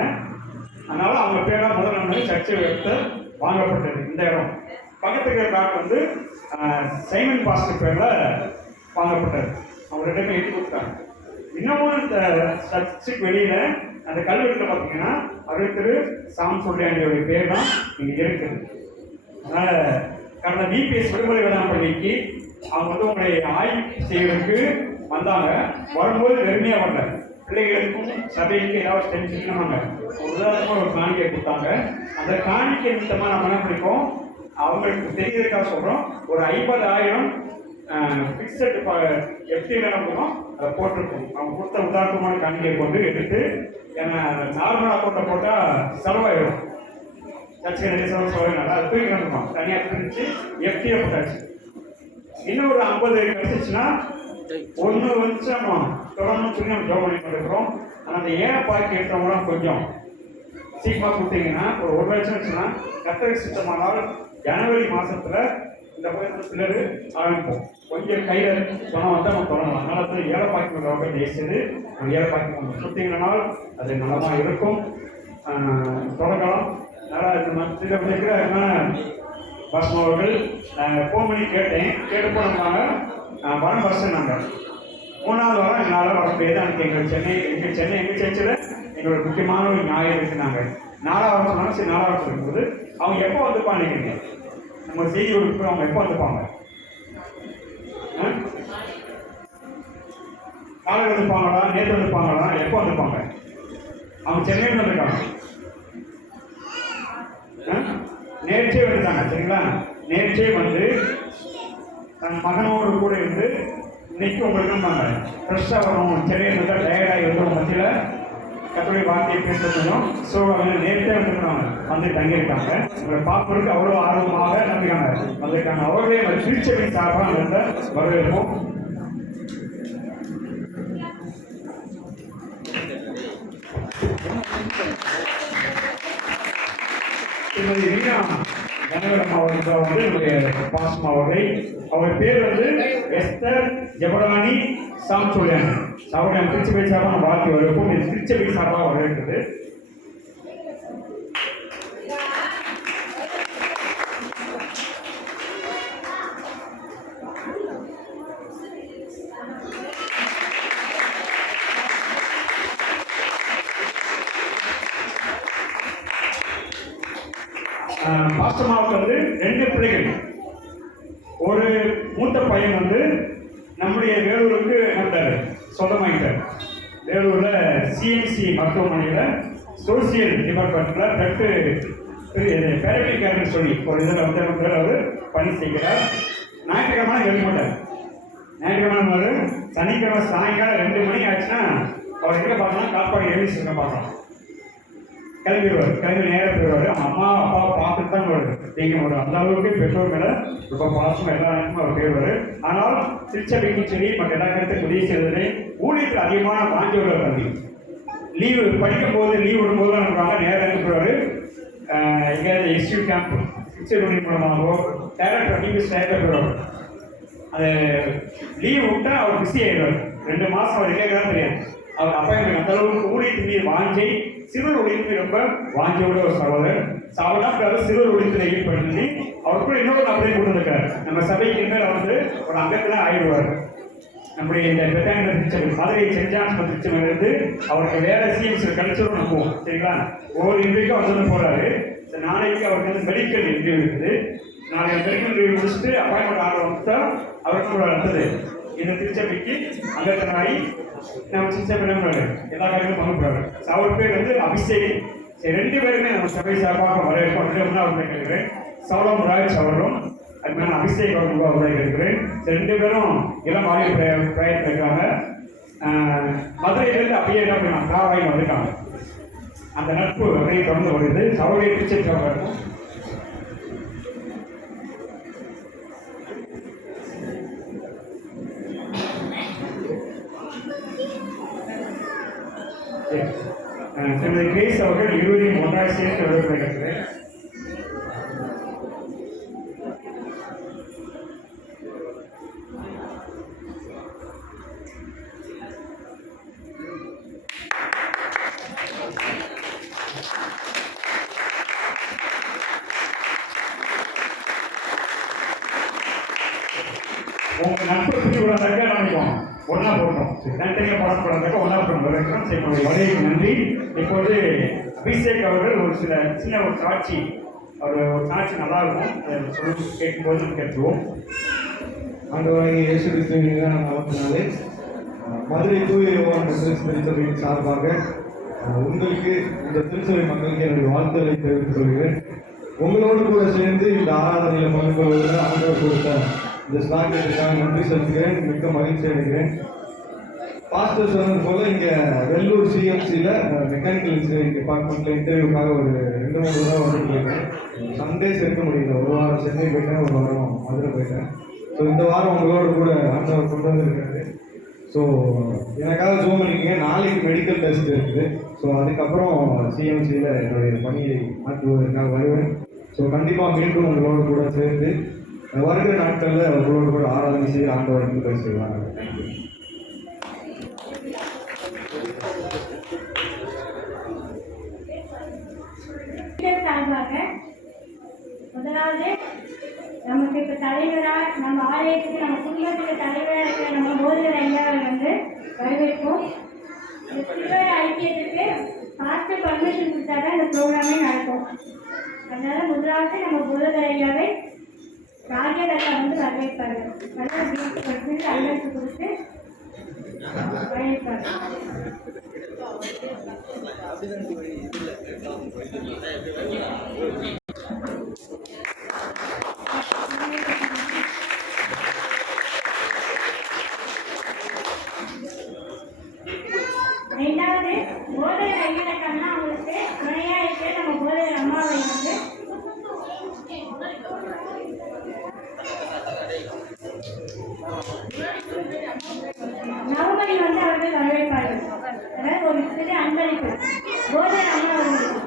அதனால அவங்க பேராக முதல்ல சர்ச்சை எடுத்து வாங்கப்பட்டது இந்த இடம். பக்கத்துக்கு இருக்கிற வந்து சைமன் பாஸ்டர் பேரில் வாங்கப்பட்டது. அவங்க ரெண்டுமே எழுதி கொடுத்தாங்க. இன்னமும் இந்த சர்ச்சுக்கு வெளியில் அந்த கல்வெட்டில் பார்த்தீங்கன்னா திரு சாம் சுருளையாண்டியோடைய பேர் தான் இங்கே இருக்குது. அதனால் கடந்த விபிஎஸ் விடுமுறை வேளாண் பள்ளிக்கு அவங்க வந்து உங்களுடைய ஆய்வு செய்வதற்கு வந்தாங்க. வரும்போது வெறுமையாக வரல, பிள்ளைகளுக்கும் சபைக்கு ஏதாவது தெரிஞ்சுக்கணுமாங்க. உதாரணமாக ஒரு காணிக்கை கொடுத்தாங்க. அந்த காணிக்கை நிமித்தமாக நம்ம என்ன பண்ணிருக்கோம், அவங்களுக்கு தெரியறதுக்காக சொல்கிறோம். ஒரு 50,000 ஃபிக்ஸட் எப்படி வேணும் அதை போட்டிருக்கோம். அவங்க கொடுத்த உதாரணமான காணிக்கை கொண்டு எடுத்து, ஏன்னா நார்மல் அக்கௌண்ட்டை போட்டால் செலவாயிடும். சர்ச்சுக்கு நிறைய செலவு சொல்லுனால அது தூக்கி வந்துட்டோம். தனியாக பிரித்து எஃப்டியை போட்டாச்சு. இன்னும் ஒரு 50 கிடைச்சிச்சுன்னா ஒன்று வந்து நம்ம தொடர்ந்து சொல்லி நம்ம ஜோம் பண்ணி கொண்டிருக்கிறோம். ஆனால் அந்த ஏழை பாக்கி எடுத்தவங்களாம் கொஞ்சம் சீக்கிரமாக கொடுத்தீங்கன்னா ஒரு லட்சம் வச்சுன்னா கத்தருக்கு சுத்தமானால் ஜனவரி மாதத்தில் இந்த பிள்ளர் ஆரம்பிப்போம். கொஞ்சம் கையில் பணம் வந்து நம்ம தொடங்கலாம். அதனால ஏழை பாக்கி உள்ளவங்க ஜெயிச்சது நம்ம ஏழை பாக்கி கொஞ்சம் கொடுத்தீங்கன்னால் அது நலமாக இருக்கும். தொடங்கலாம். அதனால் சில இருக்கிற பாஸ்மா அவர்கள் ஃபோன் பண்ணி கேட்டு போனாங்க வரம் பஸ் நாங்கள் 3வது வாரம் எங்களால் வர முடியாது. அன்றைக்கி எங்கள் சென்னை எங்கள் சர்ச்சில் எங்களோட முக்கியமான ஒரு ஞாயிறு இருக்குனாங்க. 4வது சொன்னாங்க. சரி 4வது இருக்கும்போது அவங்க எப்போ வந்துப்பான்னு நினைக்கிறீங்க? நம்ம செய்தி கொடுத்து அவங்க எப்போ வந்துப்பாங்க? காலையில் வந்துப்பாங்களா, நேற்று வந்துப்பாங்களா, எப்போ வந்துப்பாங்க? அவங்க சென்னையில் வந்துருக்காங்க. நேற்றே வந்துட்டாங்க. சரிங்களா? நேற்றே வந்து தன் மகனோடு கூட இருந்து இன்னைக்கு உங்களுக்கு நாங்க ஃப்ரெஷ்ஷாக வரணும். சென்னையில் இருந்தால் டயர்டாகி வந்து மத்தியில் கத்தோடைய வார்த்தையை பேசுறதும் ஸோ அவங்க நேரத்தே வந்து தங்கியிருக்காங்க. உங்களை பார்ப்பதற்கு அவ்வளோ ஆர்வமாக நம்பிக்காங்க வந்திருக்காங்க. அவர்களே திருச்சபை சார்பாக அந்த வரவேற்போம். திருமதி ரீனா கனகரம் அவர்கள் வந்து என்னுடைய பாஸ்மா அவர்கள். அவர் பேர் வந்து எஸ்தர் ஜெபராணி சாம்சோலியன். அவருடைய திருச்சபை சார்பாக வாழ்க்கை வரவேற்போம். இது திருச்சபை சார்பாக வரவேற்கிறது. பாஸ்டமாவுக்கு வந்து 2 பிள்ளைகள். ஒரு மூத்த பையன் வந்து நம்முடைய வேலூருக்கு வந்தார், சொந்தமாகிட்டார். வேலூரில் சிஎம்சி மருத்துவமனையில் சோசியல் டிபார்ட்மெண்ட்டில் பேரட்டிக் கேர்னு சொல்லி ஒரு இதில் வந்து அவர் பணி செய்கிறார். ஞாயிற்றுக்கிழமை எழுத மாட்டார். ஞாயிற்றுக்கிழமை வரும். சனிக்கிழமை சாயங்காலம் 2 மணி ஆச்சுன்னா அவர் எங்கே பார்க்கலாம், காப்பாடு எழுதிச்சுருக்க பார்க்கலாம். கிளம்பிடுவார். கிளம்பி நேரம் போயிடுவார். அவங்க அம்மா அப்பா பார்த்துட்டு தான் வருது. நீங்கள் ஒரு அந்த அளவுக்கு பெற்றோர் மேலே ரொம்ப பாசமாக எல்லா நேரமும் அவர் போயிடுவார். ஆனால் திருச்சபைக்கும் சரி மற்ற எல்லா நேரத்தையும் உதவி செய்வதிலே ஊழியத்தில் அதிகமான வாங்கியுள்ள தம்பி லீவு படிக்கும் போது லீவ் விடும்போது தான் இருப்பாங்க. நேரம் போயிடுவார். எங்கேயாவது எஸ்யூ கேம்ப் பிக்சர் பண்ணி மூலமாகவோ டேரக்டர் டிவிஸ் டேரக்டர் போயிடுவார். அது லீவ் விட்டால் அவர் பிஸி ஆகிடுவார். 2 மாதம் அவர் கேட்கதான் தெரியாது. அவர் அப்பா எங்களுக்கு அந்த அளவுக்கு ஊழியத்தின் மீது வாங்கி சிறுவர் ஒழிப்பு ரொம்ப வாங்கியோட ஒரு சகோதரர். சாவடாக்காக சிறுவர் ஒழிப்பில் ஈடுபடுத்தி அவர் கூட இன்னொரு அப்படியே கொண்டு வந்திருக்காரு. நம்ம சபைக்கு மேலே வந்து ஒரு அங்கத்தில் ஆயிடுவார். நம்முடைய இந்த பெத்தாங்க திருச்சபை மதுரை செஞ்சான் திருச்சபையிலிருந்து அவருக்கு வேற சிஎம்சி கல்ச்சரும் நம்புவோம். சரிங்களா? ஒவ்வொரு இன்றைக்கும் அவர் வந்து போகிறாரு. நாளைக்கு அவருக்கு வந்து மெடிக்கல் இன்டர்வியூ இருக்குது. நாளைக்கு மெடிக்கல் இன்டர்வியூ முடிச்சுட்டு அப்பாயின்மெண்ட் ஆர்டர் வந்துட்டா அவருக்கு அடுத்தது இந்த திருச்சபைக்கு அங்கத்தனாரி நம்ம திருச்சபை எல்லா காரியங்களும் பங்கு போகிறாரு. அவர் பேர் வந்து அபிஷேக். சரி 2 பேருமே நம்ம சபை சார்பாக வரவேற்போம். அவர்களை கேட்கிறேன். சௌலம் ராஜ் அவரும் அதுக்கான அபிஷேக் அவர்களை கேட்கிறேன். 2 பேரும் இளம் வாலிப பிரயத்தில் இருக்காங்க. மதுரையிலேருந்து அப்படியே என்ன பண்ணலாம் காவாயில் வந்திருக்காங்க. அந்த நட்பு அப்படியே தொடர்ந்து வருது. சௌரிய திருச்சபை இருக்கும். திருமதி கிரேஸ் அவர்கள் 20 ஒன்றாக சேர்த்து வரவேற்கிறேன். உங்க நட்பு பற்றி விடாதாக்க நினைப்போம் ஒன்றா போட்டோம். தனித்தனியாக பாடப்படாதாக்க ஒன்றா போட்டோம் வரவேற்கிறோம். சரி உங்களுடைய வருகைக்கு நன்றி. இப்போது அபிஷேக் அவர்கள் ஒரு சின்ன ஒரு சாட்சி, அவர் ஒரு சாட்சி நல்லா இருக்கும், அதை சொல்லி கேட்கும்போது கேட்டுருவோம். ஆண்டவராகிய இயேசு கிறிஸ்துவின் நாமத்தினாலே மதுரை தூய யோவான் திருச்சபையின் சார்பாக உங்களுக்கு இந்த திருச்சபை மக்களுக்கு என்னுடைய வாழ்த்துக்களை தெரிவித்துக் கொள்கிறேன். உங்களோடு கூட சேர்ந்து இந்த ஆராதனையில் பங்கு கொள்வதில் ஆண்டவர் கொடுத்த இந்த ஸ்லாக்கிற்காக நன்றி செலுத்துகிறேன். மிக்க மகிழ்ச்சி அடைகிறேன். பாஸ்டர் சொன்னது போல இங்கே வெள்ளூர் சிஎம்சியில் மெக்கானிக்கல் இன்ஜினியரிங் டிபார்ட்மெண்ட்டில் இன்டர்வியூக்காக ஒரு 3 தடவை வந்துட்டு இருக்கேன். சண்டேஸ் இருக்க முடியல. ஒரு வாரம் சென்னை போயிட்டேன், ஒரு வாரம் மதுரை போயிட்டேன். ஸோ இந்த வாரம் உங்களோட கூட ஆண்டவர் கொண்டு வந்திருக்காரு. ஸோ எனக்காக ஜூம் பண்ணிக்கங்க. நாளைக்கு மெடிக்கல் டெஸ்ட் இருக்குது. ஸோ அதுக்கப்புறம் சிஎம்சியில் என்னுடைய பணியை மாற்றுவதற்காக வருவேன். ஸோ கண்டிப்பாக மீண்டும் உங்களோட கூட சேர்ந்து வருகிற நாட்களில் உங்களோட கூட ஆராதனை செய்ய ஆண்டவருக்கு பேசுவாங்க. தேங்க்யூ. சார்பாக முதலாவது நமக்கு இப்போ தலைவராக நம்ம ஆலயத்துக்கு நம்ம குடும்பத்துக்கு தலைவராக இருக்கிற நம்ம போதகர் ஐயாவை வந்து வரவேற்போம். இந்த சிறுவர் ஐக்கியத்துக்கு பாஸ்டர் பர்மிஷன் கொடுத்தா தான் இந்த ப்ரோக்ராமே நடக்கும். அதனால முதலாவது நம்ம போதகர் ஐயாவை ராஜேதத்தா வந்து வரவேற்பார்கள். நல்லா வீட்டு பர்சன்ட் அன்பளிப்பு கொடுத்து வரவேற்பார்கள். ரெண்டாவது போதகர் ஐயனக்கண்ணா அவங்களுக்கு துணையா இருக்கிற நம்ம போதகர் அம்மாவை வந்து நவமணி வந்து அவர்கள் வரவேற்பார்கள். அதாவது ஒரு சிறு அன்பளிப்பு போதகர் அம்மா அவர்களுக்கு.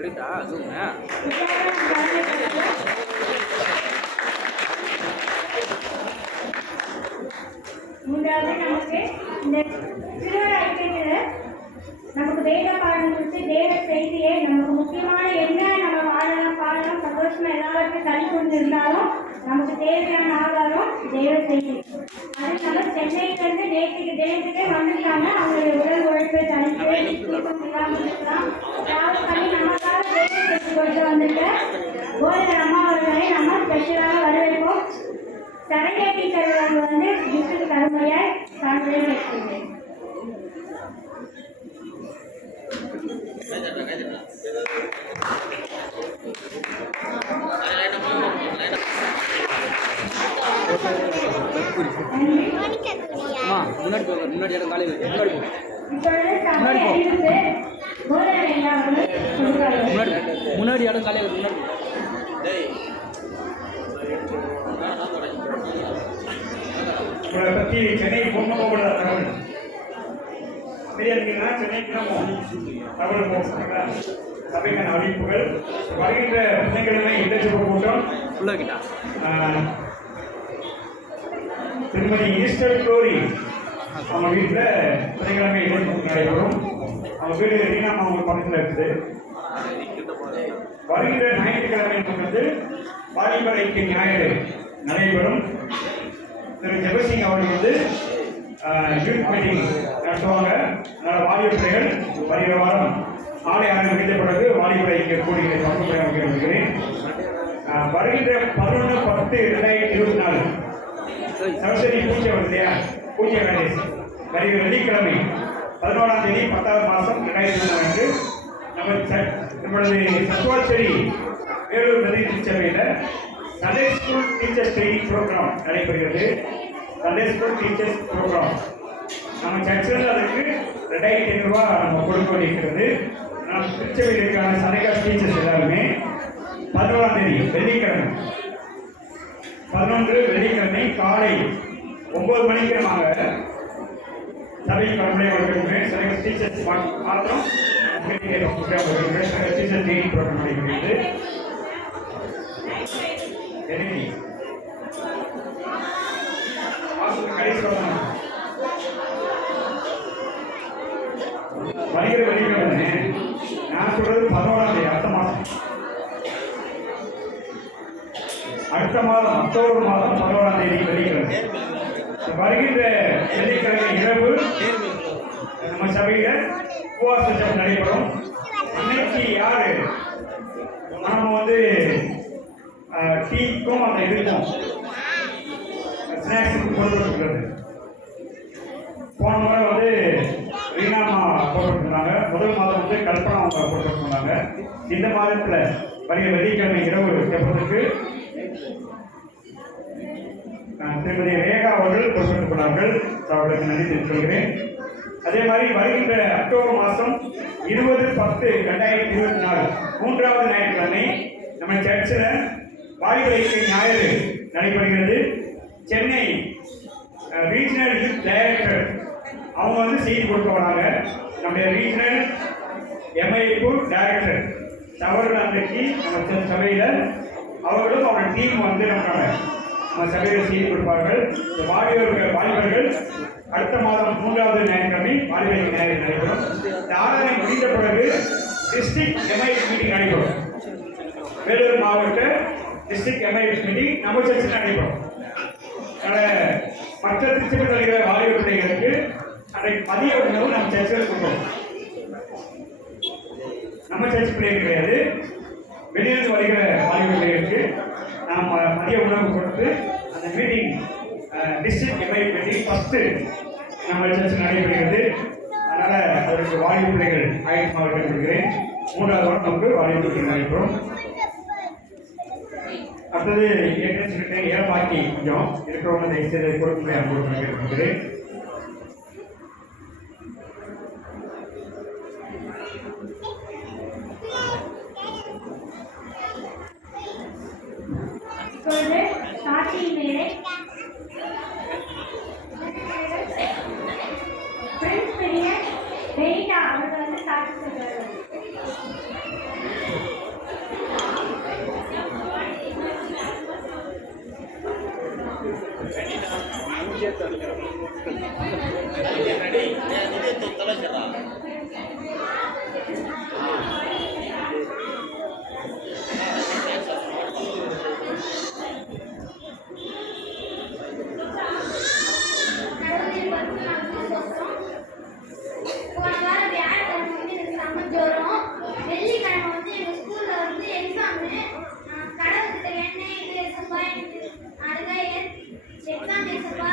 ரெடிட்டா ஜூம்னா மூன்றாவது நமக்கு இந்த சிறுவர் ஐக்கியத்தில் நமக்கு வேத பாடம் கொடுத்து தேவ செய்தியை நமக்கு முக்கியமான என்ன நம்ம வாழலாம் பாடலாம் சந்தோஷமா எல்லாருக்கும் தனி கொண்டு இருந்தாலும் நமக்கு தேவையான ஆதாரம் தேவ செய்தி. அது நம்ம சென்னையிலேருந்து தேசத்துக்கே வந்திருக்காங்க. அவங்களுடைய உடல் உழைப்பை தனித்து தூக்கம் இல்லாமல் இருக்கலாம் டிராவல் பண்ணி நமக்காக தேவ செய்தி கொண்டு வந்துட்டு போதகர் அம்மா அவர்களை நம்ம ஸ்பெஷலாக வரவேற்போம். சரண்யா டீச்சர் அவர்கள் வந்து கிஃப்ட்டுக்கு தருமையாய் சான்றிதழ் கேட்கிறேன். முன்னாடி போக முன்னாடி இடம் காலையில் முன்னாடி போ இப்பொழுது சபை அறிவிப்பு போதகர் ஐயா அவர்கள் கொடுக்கிறார்கள். முன்னாடி இடம் காலையில் முன்னாடி உங்களை பற்றி சென்னை பொண்ணு போகக்கூட தகவல் சரியா இருக்குன்னா சென்னைக்கு நம்ம தகவல் போகிறீங்களா? சபைக்கான அறிவிப்புகள் வருகின்ற புதன்கிழமை இன்டர்ஜிப் கூட்டம் உள்ளகிட்டா திருமதி ஈஸ்டர் க்ளோரி அவங்க வீட்டில் புதன்கிழமை இன்டர்ஜிப் நடைபெறும். அவங்க வீடு ரீனாமா அவங்க பக்கத்தில் இருக்குது. வருகிற ஞாயிற்றுக்கிழமை வந்து வாலிபர் ஐக்கிய ஞாயிறு நடைபெறும். திரு ஜெபசிங் அவர்கள் வந்து யூத் மீட்டிங் நடத்துவாங்க. அதனால் வாலிபர்கள் வருகிற வாரம் ஆலை ஆண்டு முடிந்த பிறகு வாலிபர் ஐக்கிய கூடிய பங்குபுரை அமைக்க வருகிறேன். வருகின்ற 11/10/2024 சரஸ்வதி பூஜை வருது இல்லையா? பூஜை கணேஷ் வருகிற வெள்ளிக்கிழமை 11ஆம் தேதி 10வது மாதம் 2024 நம்மளது சத்துவாச்சேரி வேலூர் நதி திருச்சபையில் Sunday school teachers training program நடைபெறுகிறது. சண்டே ஸ்கூல் டீச்சர்ஸ் ப்ரோக்ராம் நம்ம சர்ச்சில் அதுக்கு 2500 ரூபா நம்ம கொடுக்க வேண்டியிருக்கிறது. நம்ம திருச்சபையில் இருக்கான சண்டே டீச்சர்ஸ் எல்லாருமே 11ஆம் தேதி வெள்ளிக்கிழமை 11 வெள்ளிக்கிழமை காலை 9 மணிக்கு நாங்கள் சபைக்கு பரம்பரை வழங்குகிறேன். சண்டே டீச்சர்ஸ் மாத்திரம் டீச்சர் ட்ரைனிங் ப்ரோக்ராம் நடைபெறுகிறது. வருகிற வெள்ளிக்கிழமை நான் சொல்றது 11ஆம் தேதி அடுத்த மாதம் அக்டோபர் மாதம் 11ஆம் தேதி வெள்ளிக்கிழமை. வருகின்ற வெள்ளிக்கிழமை இரவு நம்ம சபையில உபவாச ஜெபம் நடைபெறும். அன்னைக்கு யாரு நம்ம வந்து டீக்கும் அந்த இதுக்கும் ஸ்நாக்ஸுக்கு கொடுத்துருக்கிறது. போன முறை வந்து ரீனாமா போட்டுருந்தாங்க. முதல் மாதம் வந்து கல்பனா அவங்க போட்டுருந்தாங்க. இந்த மாதத்தில் வருகிற வெள்ளிக்கிழமை இரவு ஜெபத்துக்கு திருமதி ரேகா அவர்கள் பொறுப்பேற்றுக் கொண்டார்கள். அவர்களுக்கு நன்றி தெரிவித்துக் கொள்கிறேன். அதே மாதிரி வருகின்ற அக்டோபர் மாதம் 20/10/2024 மூன்றாவது ஞாயிற்றுக்கிழமை நம்ம சர்ச்சில் வாலிப ஐக்கிய ஞாயிறு நடைபெறுகிறது. சென்னை ரீஜனல் யூத் டைரக்டர் அவங்க வந்து செய்தி கொடுக்க வராங்க. நம்முடைய ரீஜனல் எம்ஐபூர் டைரக்டர் அவர்கள் அன்றைக்கு நம்ம சபையில் அவர்களும் அவங்க டீம் வந்து நம்ம சபையில் செய்தி கொடுப்பார்கள். இந்த வாலிபர்கள் அடுத்த மாதம் 3வது ஞாயிற்றுக்கிழமை வாலிப ஐக்கிய ஞாயிறு நடைபெறும். இந்த ஆராதனை முடிந்த பிறகு டிஸ்ட்ரிக்ட் எம்ஐஎஸ் மீட்டிங் நடைபெறும். வேலூர் மாவட்ட டிஸ்ட்ரிக்ட் எம்ஐஎஸ் மீட்டிங் நம்ம சர்ச்சில் நடைபெறும். மற்ற திருச்சியில் வருகிற வாலிப பிள்ளைகளுக்கு அன்றைக்கு மதிய உணவு நம்ம சர்ச்சில் கொடுப்போம். நம்ம சர்ச் பிள்ளைகள் கிடையாது, வெளியிலிருந்து வருகிற வாலிப பிள்ளைகளுக்கு நாம் மதிய உணவு கொடுத்து அந்த meeting district MIS meeting first நம்ம சர்ச்சில் நடைபெறுகிறது. அதனால் அதற்கு வாலிப பிள்ளைகள் ஆயத்தமாக கேட்டுக்கிறேன். 3வது வாரம் நமக்கு வாலிப பிள்ளைகள் நடைபெறும். அடுத்தது ஏற்கனவே சொல்லிட்டு ஏழப்பாக்கி கொஞ்சம் இருக்கிறவங்க தயவுசெய்து பொறுப்புகளை அனுபவம் கேட்டுக்கிறேன். இப்பொழுது சாட்சியின் மேலே பிரின்ஸ் பெரியன் பெயிண்டா அவர்கள் வந்து சாட்சி சொல்கிறார்கள். போன வாரம் வியாழக்கிழமை வந்து எனக்கு செம்ம ஜுரம். வெள்ளிக்கிழமை வந்து எங்கள் ஸ்கூலில் வந்து எக்ஸாமு. கடவுள்கிட்ட என்ன இது ஏசப்பா எனக்கு அடுத்த எக்ஸாம் ஏசப்பா,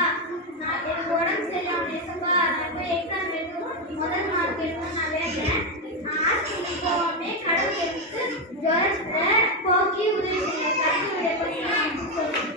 நான் எனக்கு உடம்பு சரியாகும் ஏசப்பா, நான் போய் எக்ஸாம் எழுதும் முதல் மார்க் எடுக்கணும்னு நான் வேண்டேன். நான் ஹாஸ்பிட்டலுக்கு போகாமே கடவுள் எனக்கு ஜுரத்தை போக்கி உதவி செய்ய கடவுளுடைய பற்றி நான் சொல்லுவேன்.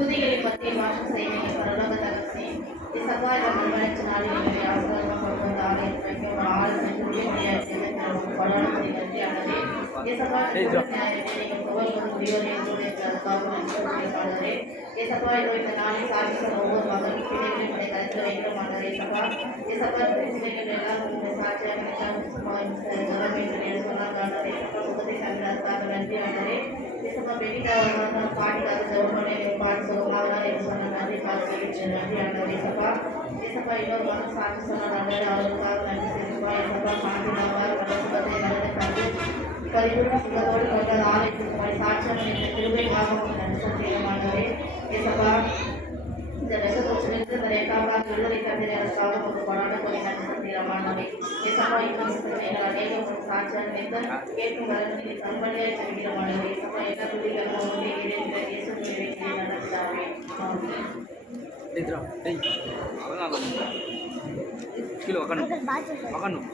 துதிகளை பற்றி வாசம் செய்வீங்க பரலோக தகவலை சவால் வளர்ச்சி நாளில் எங்களை ஆசிரியமாக கொண்டு வந்து ஆலயத்தை வைக்க ஒரு ஆளுநர் முடியாது பலவத்தை நன்றி ஆனது சவால் நீங்கள் புகழ்வது முடிவதை அதுக்காக ஏசப்பா இந்த நாளை சாதிக்கிற ஒவ்வொரு மகனும் பிள்ளைகளை கருத்தில் வைக்கிற மாட்டார். ஏசப்பா பிள்ளைகள் எல்லாம் சாட்சியாக சொன்னார். முகத்தை சங்கராதுக்காக நன்றி ஆனதே. ஏசப்பா பெண்ணிக்காக பாட்டிக்காக ஜெவனே பாட்டு சொல்லுவாங்க சொன்ன நன்றி பார்த்து நன்றி ஆனது. ஏசப்பா இன்னொரு மகன் சாட்சி சொன்னார். அவருக்காக நன்றி செய்வா. ஏசப்பா மாற்றினார் சுகத்தை நல்லதை கண்டு பரிபூர்ண சுகத்தோடு கொண்ட ஆலயத்திற்கு சாட்சியாக திருவைக்காக நன்றி சத்தியமானதே. ஏசப்பா இந்த விஷதோஷத்திலிருந்து இந்த ரேகாவாக விடுதலை தந்தை அதற்காக ஒரு கொண்டாட கொலை நன்றி சத்தியமானவை. ஏசப்பா இன்னும் எங்கள் அநேகம் சாட்சியாக வைத்து கேட்கும் வரங்களை தம்படியாக சங்கிரமானவை. ஏசப்பா எல்லா துதிகளும் ஒன்றே இறைந்த இயேசு வைக்கிறேன் நடந்தாவே. கீழே உக்காணும்